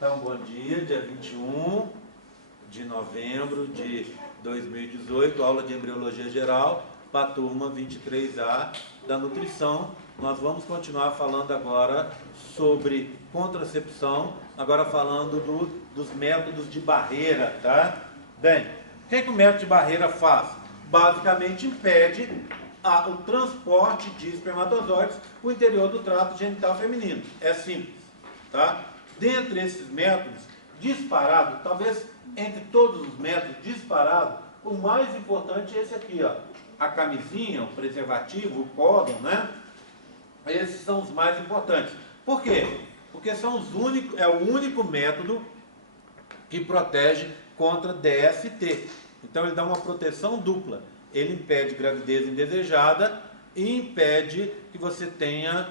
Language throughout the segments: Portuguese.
Então, bom dia 21 de novembro de 2018, aula de Embriologia Geral, para a turma 23A da Nutrição. Nós vamos continuar falando agora sobre contracepção, agora falando dos métodos de barreira, tá? Bem, o que o método de barreira faz? Basicamente impede o transporte de espermatozoides para o interior do trato genital feminino. É simples, tá? Dentre esses métodos, disparado, talvez entre todos os métodos, disparado, o mais importante é esse aqui, ó, a camisinha, o preservativo, o códon, né? Esses são os mais importantes. Por quê? Porque são é o único método que protege contra DST. Então ele dá uma proteção dupla. Ele impede gravidez indesejada e impede que você tenha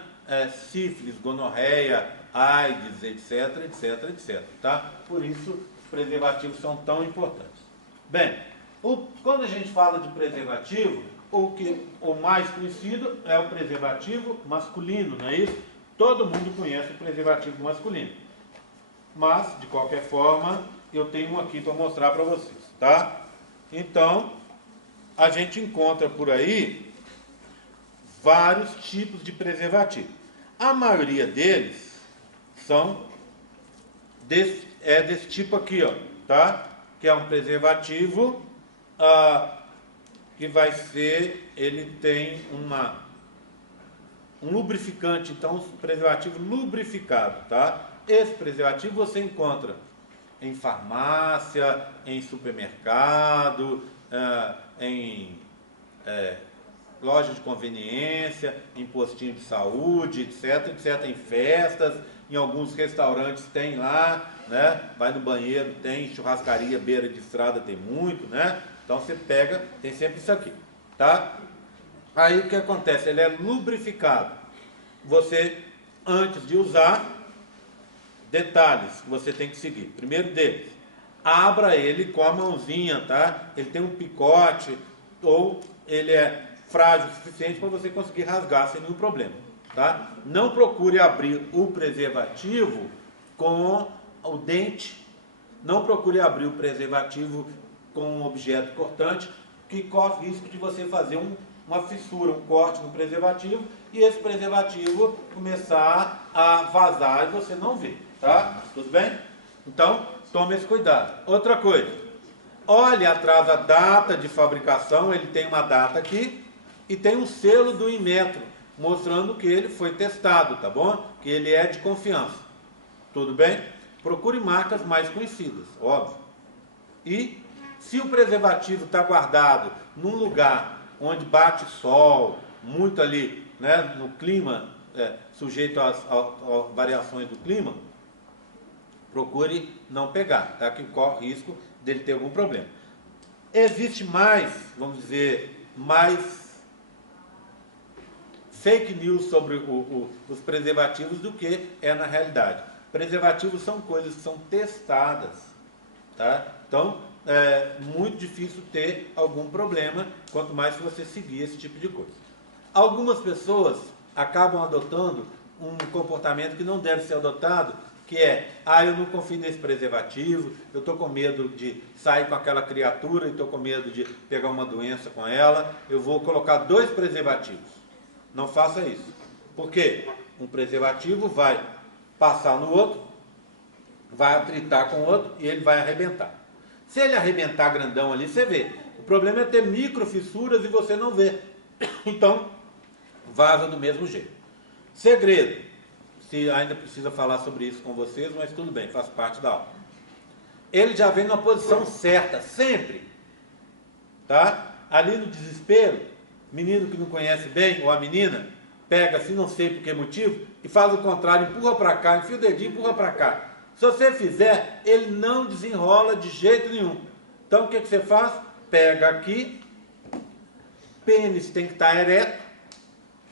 sífilis, gonorreia, AIDS, etc, etc, etc. Tá? Por isso os preservativos são tão importantes. Bem, quando a gente fala de preservativo, o mais conhecido é o preservativo masculino, não é isso? Todo mundo conhece o preservativo masculino. Mas, de qualquer forma, eu tenho um aqui para mostrar para vocês, tá? Então, a gente encontra por aí vários tipos de preservativo. A maioria deles são desse tipo aqui, ó, tá? Que é um preservativo que vai ser, ele tem um lubrificante, então um preservativo lubrificado, tá? Esse preservativo você encontra em farmácia, em supermercado, em loja de conveniência, em postinho de saúde, etc, etc, em festas, em alguns restaurantes tem lá, né? Vai no banheiro, tem churrascaria, beira de estrada tem muito, né? Então você pega, tem sempre isso aqui, tá? Aí o que acontece? Ele é lubrificado. Você, antes de usar, detalhes que você tem que seguir. Primeiro deles, abra ele com a mãozinha, tá? Ele tem um picote ou ele é frágil o suficiente para você conseguir rasgar sem nenhum problema, tá? Não procure abrir o preservativo com o dente. Não procure abrir o preservativo com um objeto cortante, que corre risco de você fazer uma fissura, um corte no preservativo e esse preservativo começar a vazar e você não vê, tá? Tudo bem? Então, tome esse cuidado. Outra coisa, olhe atrás da data de fabricação, ele tem uma data aqui e tem um selo do Inmetro, mostrando que ele foi testado, tá bom? Que ele é de confiança. Tudo bem? Procure marcas mais conhecidas, óbvio. E se o preservativo está guardado num lugar onde bate sol, muito ali, né, no clima, sujeito às variações do clima, procure não pegar, tá? Que corre risco dele ter algum problema. Existe mais, vamos dizer, mais fake news sobre os preservativos do que é na realidade. Preservativos são coisas que são testadas, tá? Então, é muito difícil ter algum problema, quanto mais se você seguir esse tipo de coisa. Algumas pessoas acabam adotando um comportamento que não deve ser adotado, que é, eu não confio nesse preservativo, eu estou com medo de sair com aquela criatura, estou com medo de pegar uma doença com ela, eu vou colocar 2 preservativos. Não faça isso. Por quê? Um preservativo vai passar no outro, vai atritar com o outro e ele vai arrebentar. Se ele arrebentar grandão ali, você vê. O problema é ter microfissuras e você não vê. Então, vaza do mesmo jeito. Segredo. Se ainda precisa falar sobre isso com vocês, mas tudo bem, faz parte da aula. Ele já vem na posição certa, sempre. Tá? Ali no desespero, menino que não conhece bem, ou a menina, pega assim, não sei por que motivo, e faz o contrário, empurra para cá, enfia o dedinho, empurra para cá. Se você fizer, ele não desenrola de jeito nenhum. Então o que você faz? Pega aqui, pênis tem que estar ereto,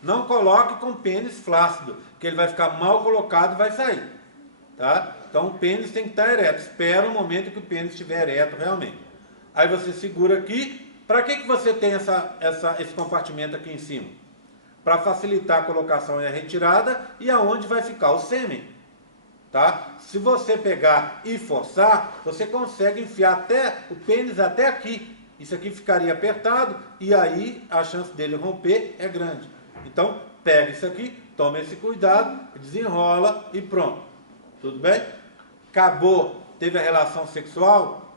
não coloque com pênis flácido, que ele vai ficar mal colocado e vai sair. Tá? Então o pênis tem que estar ereto, espera o momento que o pênis estiver ereto realmente. Aí você segura aqui. Para que você tem esse compartimento aqui em cima? Para facilitar a colocação e a retirada e aonde vai ficar o sêmen. tá? Se você pegar e forçar, você consegue enfiar até o pênis até aqui. Isso aqui ficaria apertado e aí a chance dele romper é grande. Então, pega isso aqui, toma esse cuidado, desenrola e pronto. Tudo bem? Acabou, teve a relação sexual,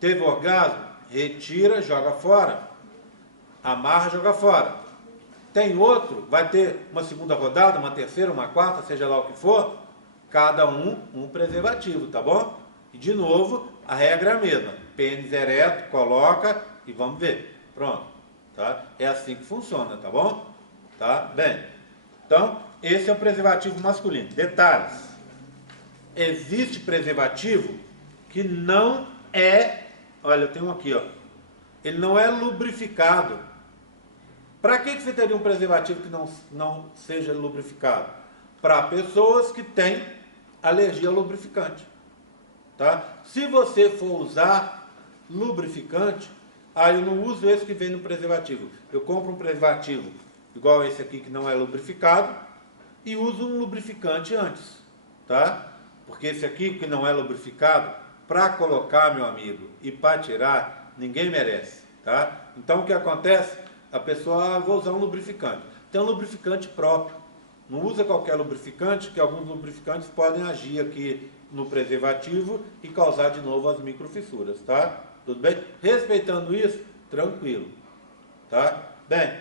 teve orgasmo, retira, joga fora. Amarra, joga fora. Tem outro, vai ter uma segunda rodada, uma terceira, uma quarta, seja lá o que for, cada um preservativo, tá bom? E de novo, a regra é a mesma. Pênis ereto, coloca e vamos ver. Pronto. Tá? É assim que funciona, tá bom? Tá? Bem, então, esse é o preservativo masculino. Detalhes. Existe preservativo que não é... Olha, eu tenho um aqui, ó. Ele não é lubrificado. Para que você teria um preservativo que não seja lubrificado? Para pessoas que têm alergia ao lubrificante. Tá? Se você for usar lubrificante, aí eu não uso esse que vem no preservativo. Eu compro um preservativo igual esse aqui que não é lubrificado e uso um lubrificante antes. Tá? Porque esse aqui que não é lubrificado, para colocar, meu amigo, e para tirar, ninguém merece. Tá? Então o que acontece? A pessoa, vou usar um lubrificante. Tem um lubrificante próprio. Não usa qualquer lubrificante, que alguns lubrificantes podem agir aqui no preservativo e causar de novo as microfissuras, tá? Tudo bem? Respeitando isso, tranquilo, tá? Bem,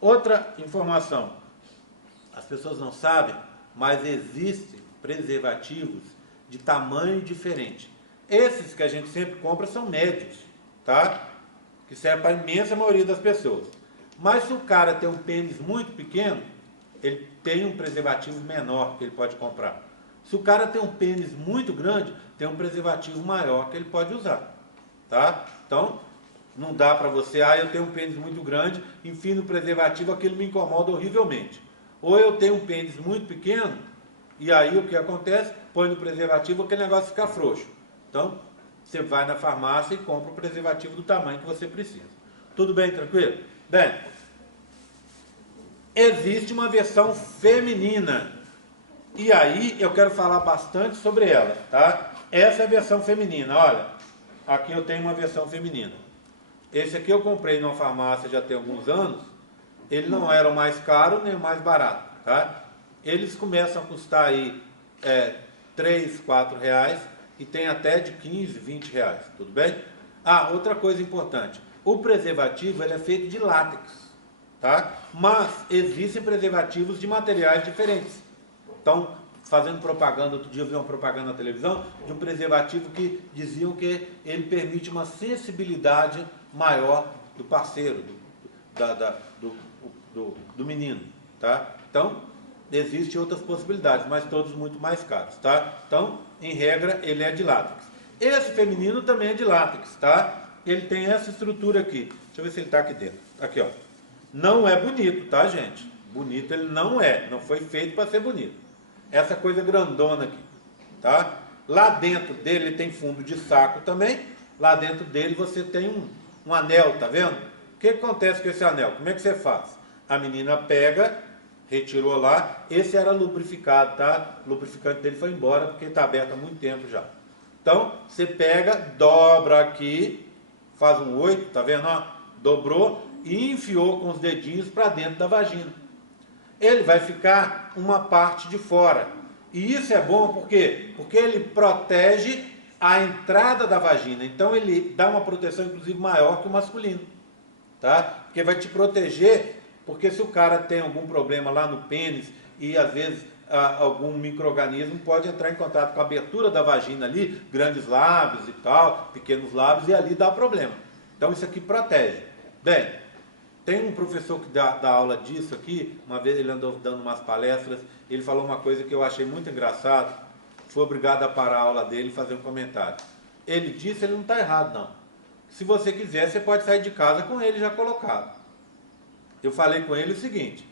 outra informação. As pessoas não sabem, mas existem preservativos de tamanho diferente. Esses que a gente sempre compra são médios, tá? Que serve para a imensa maioria das pessoas. Mas se o cara tem um pênis muito pequeno, ele tem um preservativo menor que ele pode comprar. Se o cara tem um pênis muito grande, tem um preservativo maior que ele pode usar. Tá? Então, não dá para você, eu tenho um pênis muito grande, enfim, no preservativo aquilo me incomoda horrivelmente. Ou eu tenho um pênis muito pequeno, e aí o que acontece? Põe no preservativo, aquele negócio fica frouxo. Então, você vai na farmácia e compra o preservativo do tamanho que você precisa. Tudo bem, tranquilo? Bem, existe uma versão feminina. E aí eu quero falar bastante sobre ela, tá? Essa é a versão feminina, olha. Aqui eu tenho uma versão feminina. Esse aqui eu comprei numa farmácia já tem alguns anos. Ele não era o mais caro nem o mais barato, tá? Eles começam a custar aí 3, 4 reais e tem até de 15, 20 reais, tudo bem? Outra coisa importante. O preservativo ele é feito de látex, tá? Mas existem preservativos de materiais diferentes. Então, fazendo propaganda, outro dia eu vi uma propaganda na televisão de um preservativo que diziam que ele permite uma sensibilidade maior do parceiro, do menino, tá? Então, existem outras possibilidades, mas todos muito mais caros, tá? Então, em regra, ele é de látex. Esse feminino também é de látex, tá? Ele tem essa estrutura aqui. Deixa eu ver se ele está aqui dentro. Aqui, ó. Não é bonito, tá, gente? Bonito ele não é. Não foi feito para ser bonito. Essa coisa grandona aqui, tá? Lá dentro dele ele tem fundo de saco também. Lá dentro dele você tem um anel, tá vendo? O que acontece com esse anel? Como é que você faz? A menina pega, retirou lá. Esse era lubrificado, tá? O lubrificante dele foi embora porque está aberto há muito tempo já. Então, você pega, dobra aqui, faz um 8, tá vendo? Ó, dobrou e enfiou com os dedinhos para dentro da vagina. Ele vai ficar uma parte de fora. E isso é bom por quê? Porque ele protege a entrada da vagina. Então ele dá uma proteção inclusive maior que o masculino. Tá? Porque vai te proteger, porque se o cara tem algum problema lá no pênis e às vezes algum micro-organismo pode entrar em contato com a abertura da vagina ali, grandes lábios e tal, pequenos lábios, e ali dá problema. Então isso aqui protege. Bem, tem um professor que dá aula disso aqui, uma vez ele andou dando umas palestras, ele falou uma coisa que eu achei muito engraçado, fui obrigado a parar a aula dele e fazer um comentário. Ele disse, ele não está errado não. Se você quiser, você pode sair de casa com ele já colocado. Eu falei com ele o seguinte,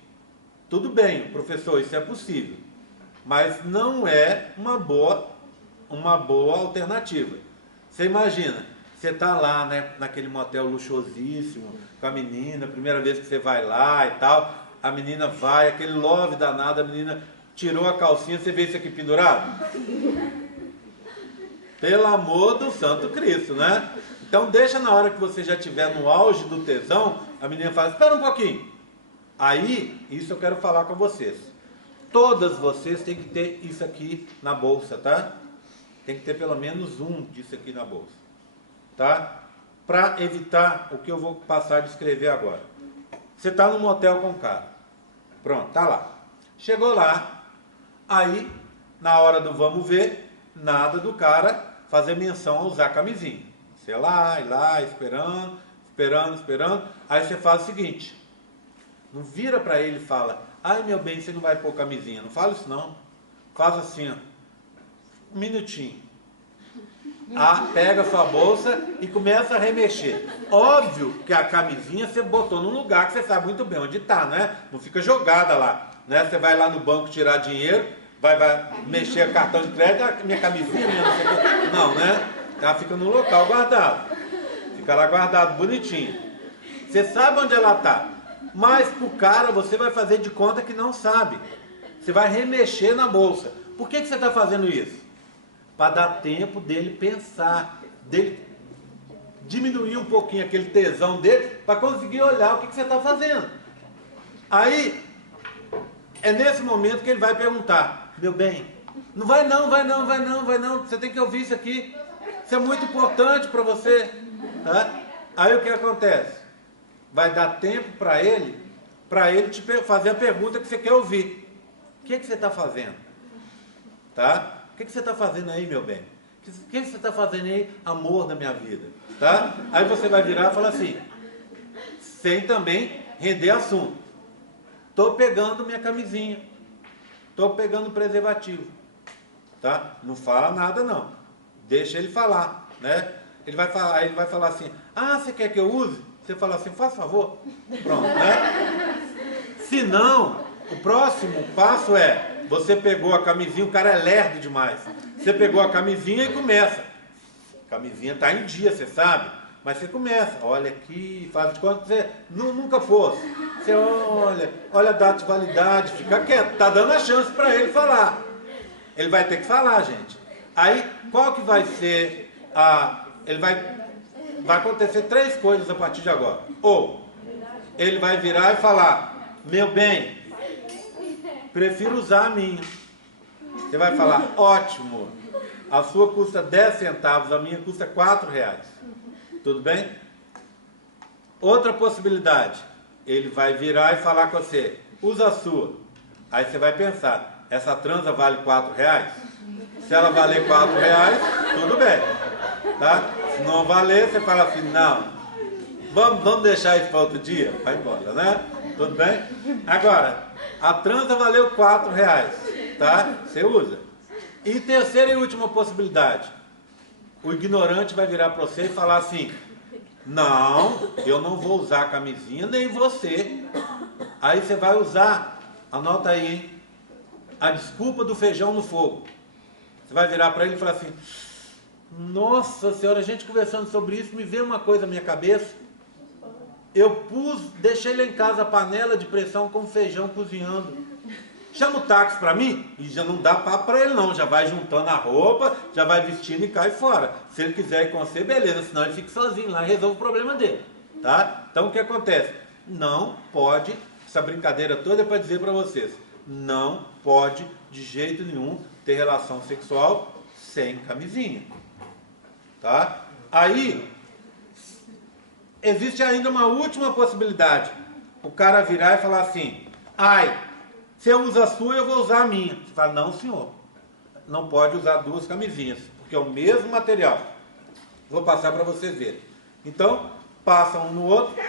tudo bem, professor, isso é possível, mas não é uma boa alternativa. Você imagina, você está lá, né, naquele motel luxuosíssimo, com a menina, primeira vez que você vai lá e tal, a menina vai, aquele love danado, a menina tirou a calcinha, você vê isso aqui pendurado? Pelo amor do Santo Cristo, né? Então deixa na hora que você já estiver no auge do tesão, a menina fala, espera um pouquinho. Aí, isso eu quero falar com vocês. Todas vocês têm que ter isso aqui na bolsa, tá? Tem que ter pelo menos um disso aqui na bolsa, tá? Para evitar o que eu vou passar a descrever agora. Você está no motel com o cara. Pronto, tá lá. Chegou lá, aí, na hora do vamos ver, nada do cara fazer menção a usar camisinha. Você lá, esperando. Aí você faz o seguinte, não vira para ele e fala, ai meu bem, você não vai pôr camisinha. Não fala isso não. Faz assim, ó, um minutinho. Pega a sua bolsa e começa a remexer. Óbvio que a camisinha você botou num lugar que você sabe muito bem onde está, né? Não fica jogada lá, né? Você vai lá no banco tirar dinheiro, vai mexer cartão de crédito, minha camisinha, não, né? Ela fica no local guardado. Fica lá guardado, bonitinho. Você sabe onde ela está, mas pro cara você vai fazer de conta que não sabe. Você vai remexer na bolsa. Por que você está fazendo isso? Para dar tempo dele pensar, dele diminuir um pouquinho aquele tesão dele, para conseguir olhar o que você está fazendo. Aí, é nesse momento que ele vai perguntar, meu bem, não vai não, você tem que ouvir isso aqui, isso é muito importante para você. Tá? Aí o que acontece? Vai dar tempo para ele te fazer a pergunta que você quer ouvir. O que você está fazendo? Tá? O que você está fazendo aí, meu bem? O que você está fazendo aí, amor da minha vida? Tá? Aí você vai virar e falar assim, sem também render assunto. Estou pegando minha camisinha. Estou pegando preservativo. Tá? Não fala nada não. Deixa ele falar, né? Ele vai falar assim, você quer que eu use? Você fala assim, faz favor. Pronto, né? Se não, o próximo passo é, você pegou a camisinha, o cara é lerdo demais. Você pegou a camisinha e começa. A camisinha está em dia, você sabe. Mas você começa, olha aqui, faz de conta que você nunca fosse. Você olha a data de validade, fica quieto. Está dando a chance para ele falar. Ele vai ter que falar, gente. Aí, qual que vai ser vai acontecer 3 coisas a partir de agora. Ou, ele vai virar e falar, meu bem, prefiro usar a minha. Você vai falar, ótimo, a sua custa 10 centavos, a minha custa 4 reais. Tudo bem? Outra possibilidade, ele vai virar e falar com você, usa a sua. Aí você vai pensar, essa transa vale 4 reais? Se ela valer 4 reais, tudo bem. Tá? Se não valer, você fala assim, não, vamos deixar isso para outro dia? Vai embora, né? Tudo bem? Agora, a transa valeu 4 reais, tá? Você usa. E terceira e última possibilidade, o ignorante vai virar para você e falar assim, não, eu não vou usar a camisinha, nem você. Aí você vai usar, anota aí, hein? A desculpa do feijão no fogo. Você vai virar para ele e falar assim, nossa senhora, a gente conversando sobre isso, me veio uma coisa na minha cabeça. Eu deixei lá em casa a panela de pressão com feijão cozinhando. Chama o táxi para mim e já não dá papo para ele não. Já vai juntando a roupa, já vai vestindo e cai fora. Se ele quiser ir com você, beleza. Senão ele fica sozinho lá e resolve o problema dele. Tá? Então o que acontece? Não pode, essa brincadeira toda é para dizer para vocês, não pode de jeito nenhum ter relação sexual sem camisinha. Tá? Aí, existe ainda uma última possibilidade. O cara virar e falar assim, você usa a sua, eu vou usar a minha. Você fala, não senhor, não pode usar 2 camisinhas, porque é o mesmo material. Vou passar para vocês verem. Então, passa um no outro,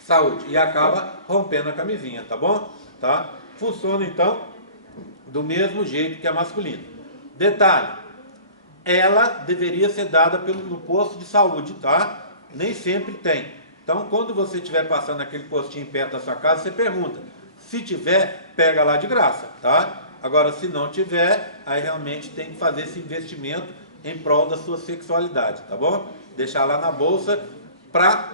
saúde, e acaba rompendo a camisinha, tá bom? Tá? Funciona então do mesmo jeito que a masculina. Detalhe, ela deveria ser dada no posto de saúde, tá? Nem sempre tem. Então, quando você estiver passando aquele postinho perto da sua casa, você pergunta. Se tiver, pega lá de graça, tá? Agora, se não tiver, aí realmente tem que fazer esse investimento em prol da sua sexualidade, tá bom? Deixar lá na bolsa para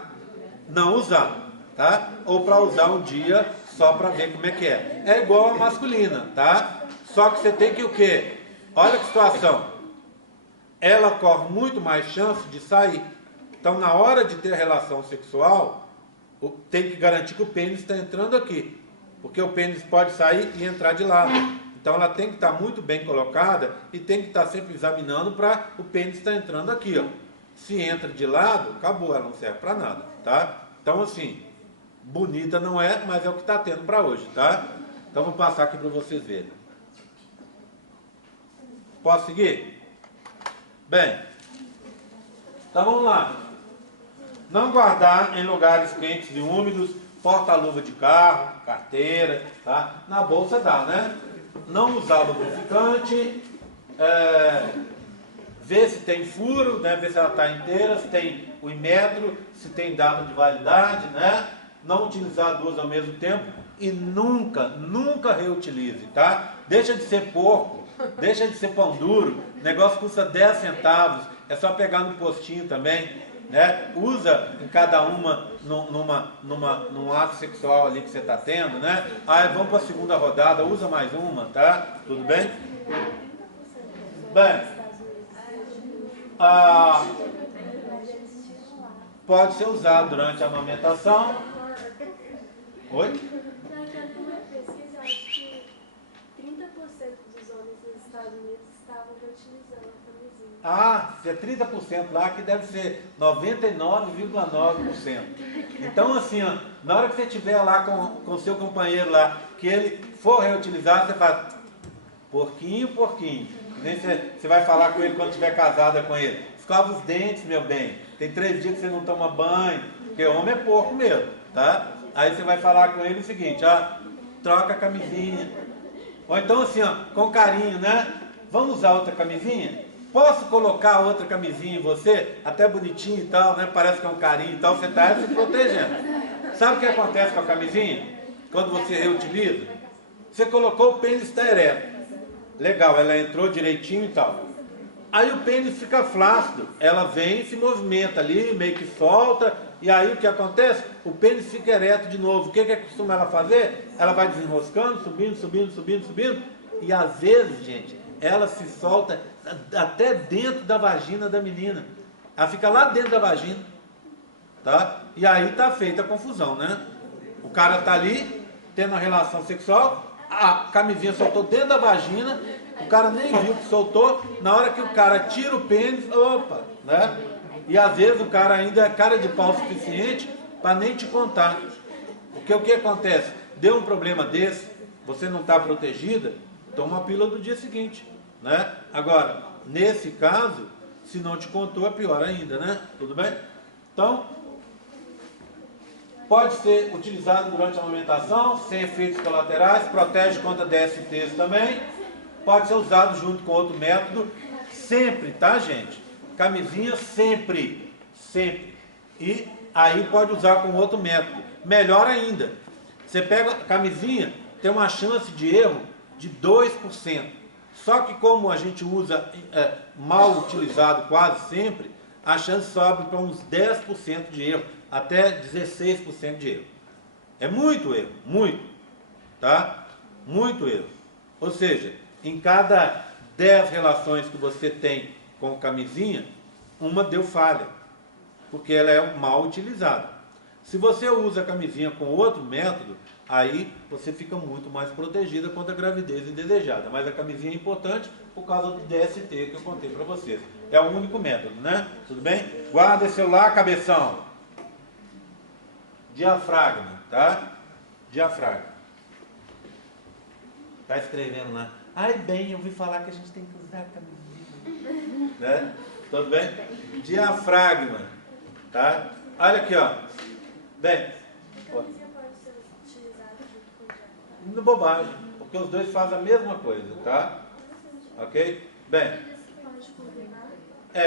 não usar, tá? Ou para usar um dia só para ver como é que é. É igual a masculina, tá? Só que você tem que o quê? Olha que situação. Ela corre muito mais chance de sair. Então, na hora de ter relação sexual, tem que garantir que o pênis está entrando aqui. Porque o pênis pode sair e entrar de lado. Então, ela tem que estar muito bem colocada e tem que estar sempre examinando para o pênis estar entrando aqui, ó. Se entra de lado, acabou, ela não serve para nada, tá? Então, assim, bonita não é, mas é o que está tendo para hoje, tá? Então, vou passar aqui para vocês verem. Posso seguir? Bem, então vamos lá. Não guardar em lugares quentes e úmidos, porta-luva de carro, carteira, tá? Na bolsa dá, né? Não usar lubrificante, ver se tem furo, né? Ver se ela está inteira, se tem o metro, se tem data de validade, né? Não utilizar duas ao mesmo tempo e nunca, nunca reutilize, tá? Deixa de ser porco, deixa de ser pão duro, o negócio custa 10 centavos, é só pegar no postinho também, né? Usa em cada uma num ato sexual ali que você está tendo, né? Aí vamos para a segunda rodada, usa mais uma, tá? Tudo bem? Bem, pode ser usado durante a amamentação. Oi? Naquela pesquisa, acho que 30% dos homens nos Estados Unidos estavam reutilizando a camisinha. Ah, se é 30% lá, que deve ser 99,9%. Então, assim, ó, na hora que você estiver lá com seu companheiro lá, que ele for reutilizar, você fala, porquinho, porquinho. Nem você vai falar com ele quando estiver casada com ele. Escova os dentes, meu bem. Tem 3 dias que você não toma banho, porque homem é porco mesmo, tá? Aí você vai falar com ele o seguinte, ó, troca a camisinha. Ou então assim, ó, com carinho, né? Vamos usar outra camisinha? Posso colocar outra camisinha em você? Até bonitinho e tal, né? Parece que é um carinho e tal, você está se protegendo. Sabe o que acontece com a camisinha? Quando você reutiliza? Você colocou, o pênis está ereto. Legal, ela entrou direitinho e tal. Aí o pênis fica flácido, ela vem e se movimenta ali, meio que solta, e aí o que acontece? O pênis fica ereto de novo. O que costuma ela fazer? Ela vai desenroscando, subindo, subindo, subindo, subindo, e às vezes, gente, ela se solta até dentro da vagina da menina. Ela fica lá dentro da vagina, tá? E aí tá feita a confusão, né? O cara tá ali, tendo a relação sexual, a camisinha soltou dentro da vagina, o cara nem viu que soltou, na hora que o cara tira o pênis, opa, né? E às vezes o cara ainda é cara de pau suficiente para nem te contar. Porque o que acontece? Deu um problema desse, você não está protegida, toma a pílula do dia seguinte, né? Agora, nesse caso, se não te contou, é pior ainda, né? Tudo bem? Então, pode ser utilizado durante a amamentação, sem efeitos colaterais, protege contra DSTs também. Pode ser usado junto com outro método, sempre, tá, gente? Camisinha sempre, sempre. E aí pode usar com outro método. Melhor ainda, você pega a camisinha, tem uma chance de erro de 2%. Só que como a gente usa mal utilizado quase sempre, a chance sobe para uns 10% de erro, até 16% de erro. É muito erro, muito, tá? Muito erro. Ou seja, em cada 10 relações que você tem com camisinha, uma deu falha, porque ela é mal utilizada. Se você usa a camisinha com outro método, aí você fica muito mais protegida contra a gravidez indesejada. Mas a camisinha é importante por causa do DST que eu contei para vocês. É o único método, né? Tudo bem? Guarda esse celular, cabeção. Diafragma, tá? Diafragma. Tá escrevendo lá. Ai, bem, eu ouvi falar que a gente tem que usar a camisinha. Né? Tudo bem? Diafragma, tá? Olha aqui, ó. Bem. A camisinha pode ser utilizada junto com o diafragma? Bobagem, porque os dois fazem a mesma coisa, tá? Ok? Bem. Pode combinar?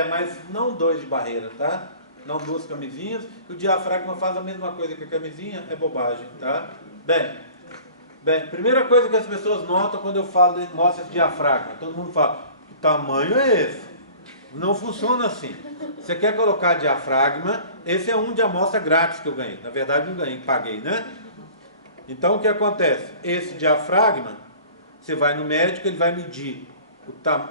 Mas não 2 de barreira, tá? Não 2 camisinhas. O diafragma faz a mesma coisa que a camisinha, é bobagem, tá? Bem, primeira coisa que as pessoas notam quando eu falo, mostra esse diafragma. Todo mundo fala, que tamanho é esse? Não funciona assim. Você quer colocar diafragma, esse é um de amostra grátis que eu ganhei. Na verdade não ganhei, paguei, né? Então, o que acontece? Esse diafragma, você vai no médico, ele vai medir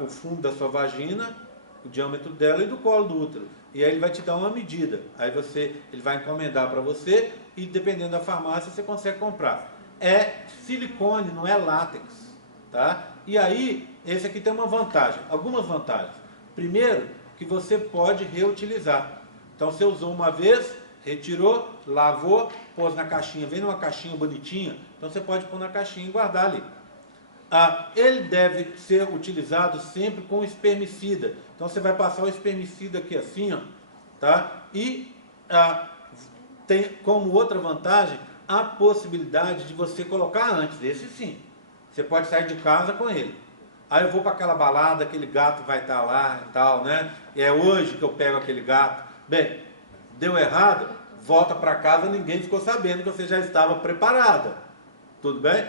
o fundo da sua vagina, o diâmetro dela e do colo do útero. E aí ele vai te dar uma medida. Aí ele vai encomendar para você e, dependendo da farmácia, você consegue comprar. É silicone, não é látex, tá? E aí, esse aqui tem uma vantagem, algumas vantagens. Primeiro, que você pode reutilizar. Então, você usou uma vez, retirou, lavou, pôs na caixinha, vem numa caixinha bonitinha, então você pode pôr na caixinha e guardar ali. Ele deve ser utilizado sempre com espermicida. Então você vai passar o espermicida aqui assim, ó, tá? E tem como outra vantagem a possibilidade de você colocar antes. Esse sim, você pode sair de casa com ele. Aí eu vou para aquela balada, aquele gato vai estar lá e tal, né? E é hoje que eu pego aquele gato. Bem, deu errado, volta para casa, ninguém ficou sabendo que você já estava preparada. Tudo bem?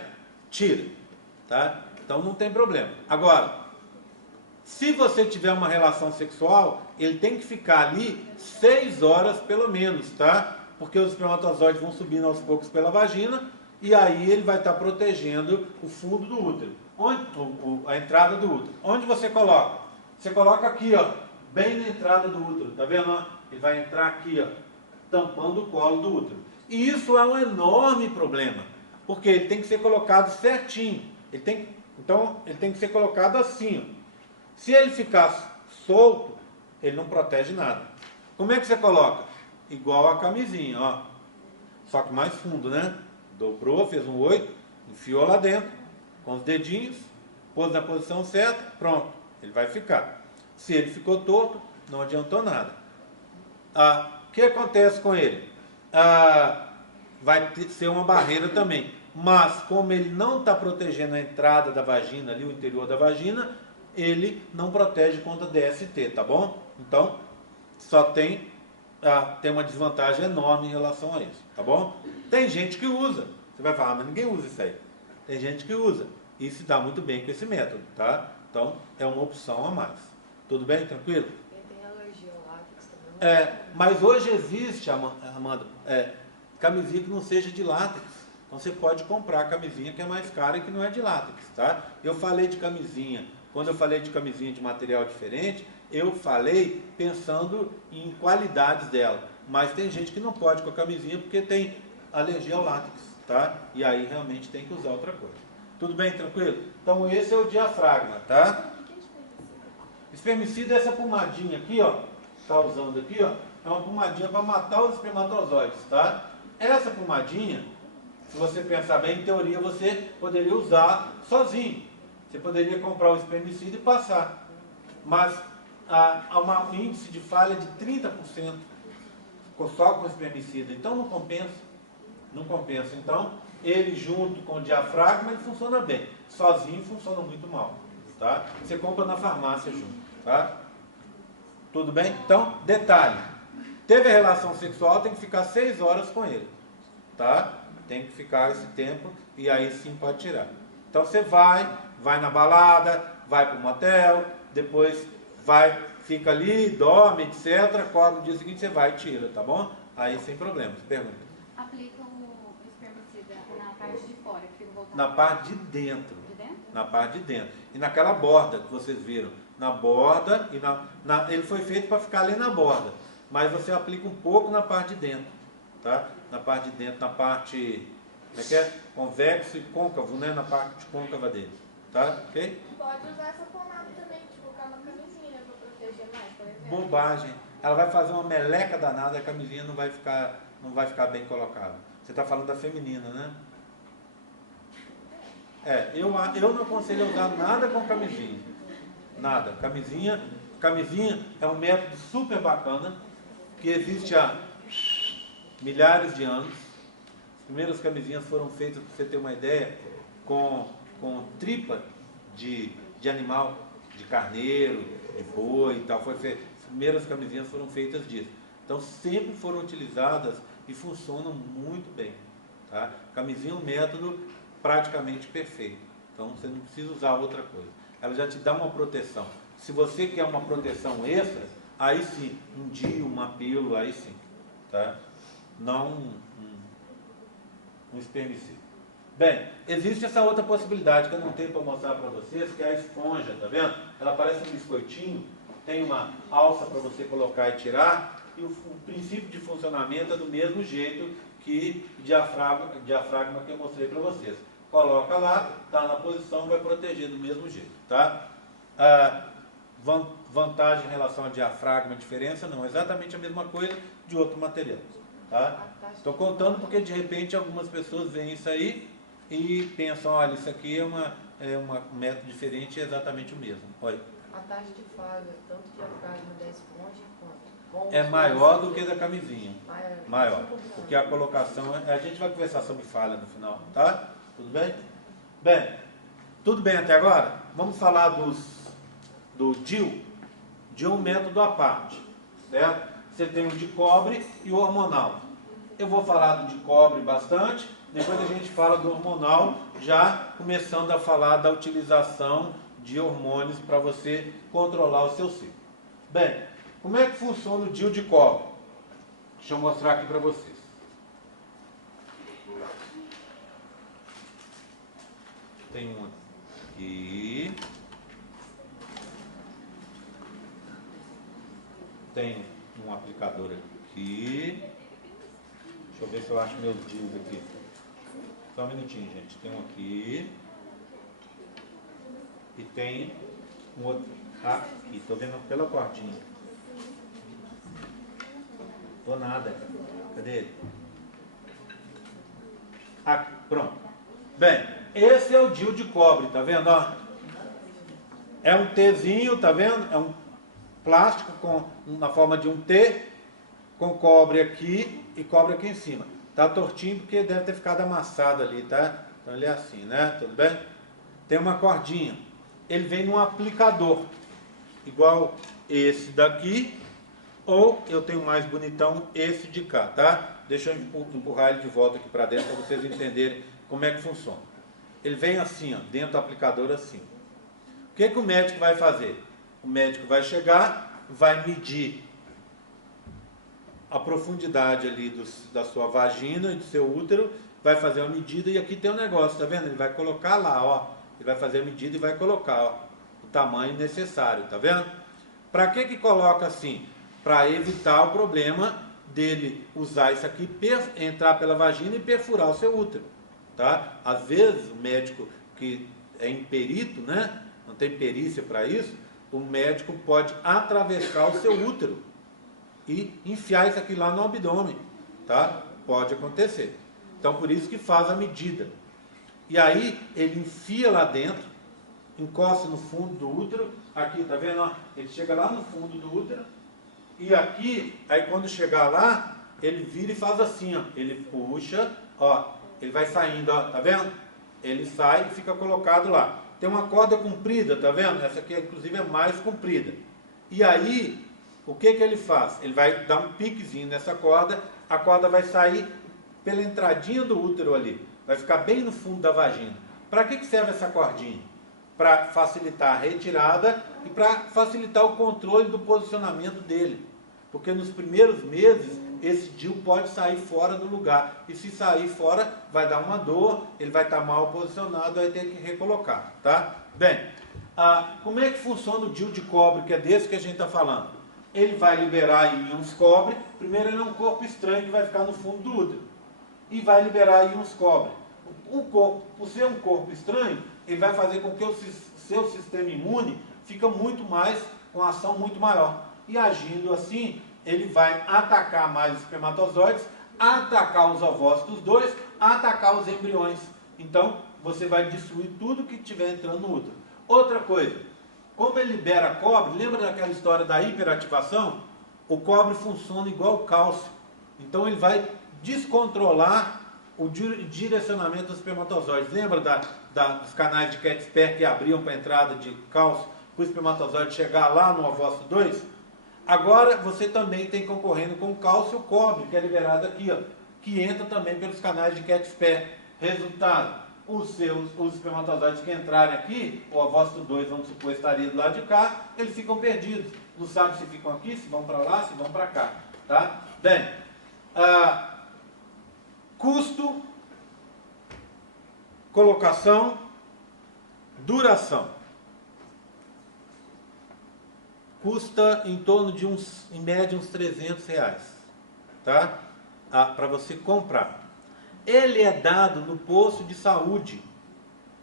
Tira. Tá? Então não tem problema. Agora, se você tiver uma relação sexual, ele tem que ficar ali 6 horas pelo menos, tá? Porque os espermatozoides vão subindo aos poucos pela vagina e aí ele vai estar protegendo o fundo do útero, a entrada do útero. Onde você coloca? Você coloca aqui, ó, bem na entrada do útero, tá vendo? Ele vai entrar aqui, ó, tampando o colo do útero. E isso é um enorme problema, porque ele tem que ser colocado certinho. Então, ele tem que ser colocado assim. Ó. Se ele ficar solto, ele não protege nada. Como é que você coloca? Igual a camisinha, ó. Só que mais fundo, né? Dobrou, fez um 8, enfiou lá dentro, com os dedinhos, pôs na posição certa, pronto, ele vai ficar. Se ele ficou torto, não adiantou nada. O que acontece com ele? Vai ser uma barreira também. Mas, como ele não está protegendo a entrada da vagina, ali o interior da vagina, ele não protege contra DST, tá bom? Então, só tem uma desvantagem enorme em relação a isso, tá bom? Tem gente que usa. Você vai falar, mas ninguém usa isso aí. Tem gente que usa. E se dá muito bem com esse método, tá? Então, é uma opção a mais. Tudo bem? Tranquilo? Tem alergia ao látex também. Mas hoje existe, Amanda, camisinha que não seja de látex. Então você pode comprar camisinha que é mais cara e que não é de látex, tá? Eu falei de camisinha, quando eu falei de camisinha de material diferente, eu falei pensando em qualidades dela. Mas tem gente que não pode com a camisinha porque tem alergia ao látex, tá? E aí realmente tem que usar outra coisa. Tudo bem, tranquilo? Então esse é o diafragma, tá? Espermicida é essa pomadinha aqui, ó. Tá usando aqui, ó. É uma pomadinha para matar os espermatozoides, tá? Essa pomadinha, se você pensar bem, em teoria você poderia usar sozinho. Você poderia comprar o espermicida e passar. Mas há um índice de falha de 30% só com o espermicida. Então não compensa. Não compensa. Então, ele junto com o diafragma, ele funciona bem. Sozinho funciona muito mal. Tá? Você compra na farmácia junto. Tá? Tudo bem? Então, detalhe. Teve a relação sexual, tem que ficar 6 horas com ele. Tá? Tem que ficar esse tempo e aí sim pode tirar. Então você vai na balada, vai para o motel, depois fica ali, dorme, etc. Acorda no dia seguinte, você vai e tira, tá bom? Aí sem problemas. Pergunta. Aplica o espermicida na parte de fora, que fica voltado? Na parte de dentro. De dentro? Na parte de dentro. E naquela borda que vocês viram. Na borda, ele foi feito para ficar ali na borda. Mas você aplica um pouco na parte de dentro. Tá? Na parte de dentro, na parte, como é que é? Convexo e côncavo, né? Na parte côncava dele. Tá? Ok? Pode usar essa pomada também, de colocar uma camisinha para proteger mais, por exemplo. Bobagem. Ela vai fazer uma meleca danada, a camisinha não vai ficar bem colocada. Você está falando da feminina, né? Eu não aconselho a usar nada com camisinha. Nada. Camisinha é um método super bacana, que existe há milhares de anos. As primeiras camisinhas foram feitas, para você ter uma ideia, com tripa de animal, de carneiro, de boi e tal. As primeiras camisinhas foram feitas disso. Então sempre foram utilizadas e funcionam muito bem. Tá? Camisinha é um método praticamente perfeito. Então você não precisa usar outra coisa. Ela já te dá uma proteção. Se você quer uma proteção extra, aí sim, um DIU, uma pílula, aí sim. Tá? Não um espermicida. Bem, existe essa outra possibilidade que eu não tenho para mostrar para vocês, que é a esponja, tá vendo? Ela parece um biscoitinho, tem uma alça para você colocar e tirar, e o princípio de funcionamento é do mesmo jeito que o diafragma que eu mostrei para vocês. Coloca lá, está na posição, vai proteger do mesmo jeito, tá? Vantagem em relação ao diafragma, diferença, não, exatamente a mesma coisa de outro material, tá? Estou contando porque de repente algumas pessoas veem isso aí e pensam, olha, isso aqui é um método diferente e é exatamente o mesmo. Olha. A taxa de falha, tanto diafragma da esponja quanto... É maior do que da camisinha. Maior. Porque a colocação, a gente vai conversar sobre falha no final, tá? Tudo bem? Bem, tudo bem até agora? Vamos falar do DIU. DIU é um método à parte, certo? Você tem o de cobre e o hormonal. Eu vou falar do de cobre bastante, depois a gente fala do hormonal, já começando a falar da utilização de hormônios para você controlar o seu ciclo. Bem, como é que funciona o DIU de cobre? Deixa eu mostrar aqui para vocês. Tem um aqui. Tem um aplicador aqui. Deixa eu ver se eu acho meus DIUs aqui. Só um minutinho, gente. Tem um aqui. E tem um outro aqui. Estou vendo pela cordinha. Tô nada. Cadê ele? Ah, pronto. Bem, esse é o DIU de cobre, tá vendo? Ó? É um Tzinho, tá vendo? É um plástico na forma de um T, com cobre aqui e cobre aqui em cima. Tá tortinho porque deve ter ficado amassado ali, tá? Então ele é assim, né? Tudo bem? Tem uma cordinha. Ele vem num aplicador, igual esse daqui, ou eu tenho mais bonitão, esse de cá, tá? Deixa eu empurrar ele de volta aqui para dentro para vocês entenderem como é que funciona. Ele vem assim, ó, dentro do aplicador assim. O que o médico vai fazer? O médico vai chegar, vai medir a profundidade ali da sua vagina e do seu útero, vai fazer uma medida e aqui tem um negócio, tá vendo? Ele vai colocar lá, ó. Ele vai fazer a medida e vai colocar, ó, o tamanho necessário, tá vendo? Para que coloca assim? Para evitar o problema dele usar isso aqui, entrar pela vagina e perfurar o seu útero, tá? Às vezes o médico que é imperito, né? Não tem perícia para isso, o médico pode atravessar o seu útero e enfiar isso aqui lá no abdômen, tá? Pode acontecer. Então por isso que faz a medida. E aí ele enfia lá dentro, encosta no fundo do útero, aqui, tá vendo? Ó? Ele chega lá no fundo do útero, e aqui, aí quando chegar lá, ele vira e faz assim, ó. Ele puxa, ó, ele vai saindo, ó, tá vendo? Ele sai e fica colocado lá. Tem uma corda comprida, tá vendo? Essa aqui, inclusive, é mais comprida. E aí, o que ele faz? Ele vai dar um piquezinho nessa corda, a corda vai sair pela entradinha do útero ali, vai ficar bem no fundo da vagina. Para que serve essa cordinha? Para facilitar a retirada e para facilitar o controle do posicionamento dele. Porque nos primeiros meses, esse DIU pode sair fora do lugar. E se sair fora, vai dar uma dor, ele vai estar mal posicionado, vai ter que recolocar, tá? Bem, como é que funciona o DIU de cobre, que é desse que a gente está falando? Ele vai liberar íons cobre. Primeiro, ele é um corpo estranho que vai ficar no fundo do útero. E vai liberar íons cobre. Por ser um corpo estranho, ele vai fazer com que o seu sistema imune fique com ação muito maior. E agindo assim, ele vai atacar mais os espermatozoides, atacar os ovócitos 2, atacar os embriões. Então, você vai destruir tudo que estiver entrando no útero. Outra coisa, como ele libera cobre, lembra daquela história da hiperativação? O cobre funciona igual o cálcio. Então, ele vai descontrolar o direcionamento dos espermatozoides. Lembra dos canais de Ketzper que abriam para a entrada de cálcio, para o espermatozoide chegar lá no ovócito 2? Agora você também tem concorrendo com o cálcio e o cobre, que é liberado aqui, ó, que entra também pelos canais de Ketzper. Resultado, os espermatozoides que entrarem aqui, o ovócito 2, vamos supor, estaria do lado de cá, eles ficam perdidos. Não sabe se ficam aqui, se vão para lá, se vão para cá. Tá? Bem, custo colocação, duração. Custa em torno de em média, uns R$300, tá? Para você comprar. Ele é dado no posto de saúde.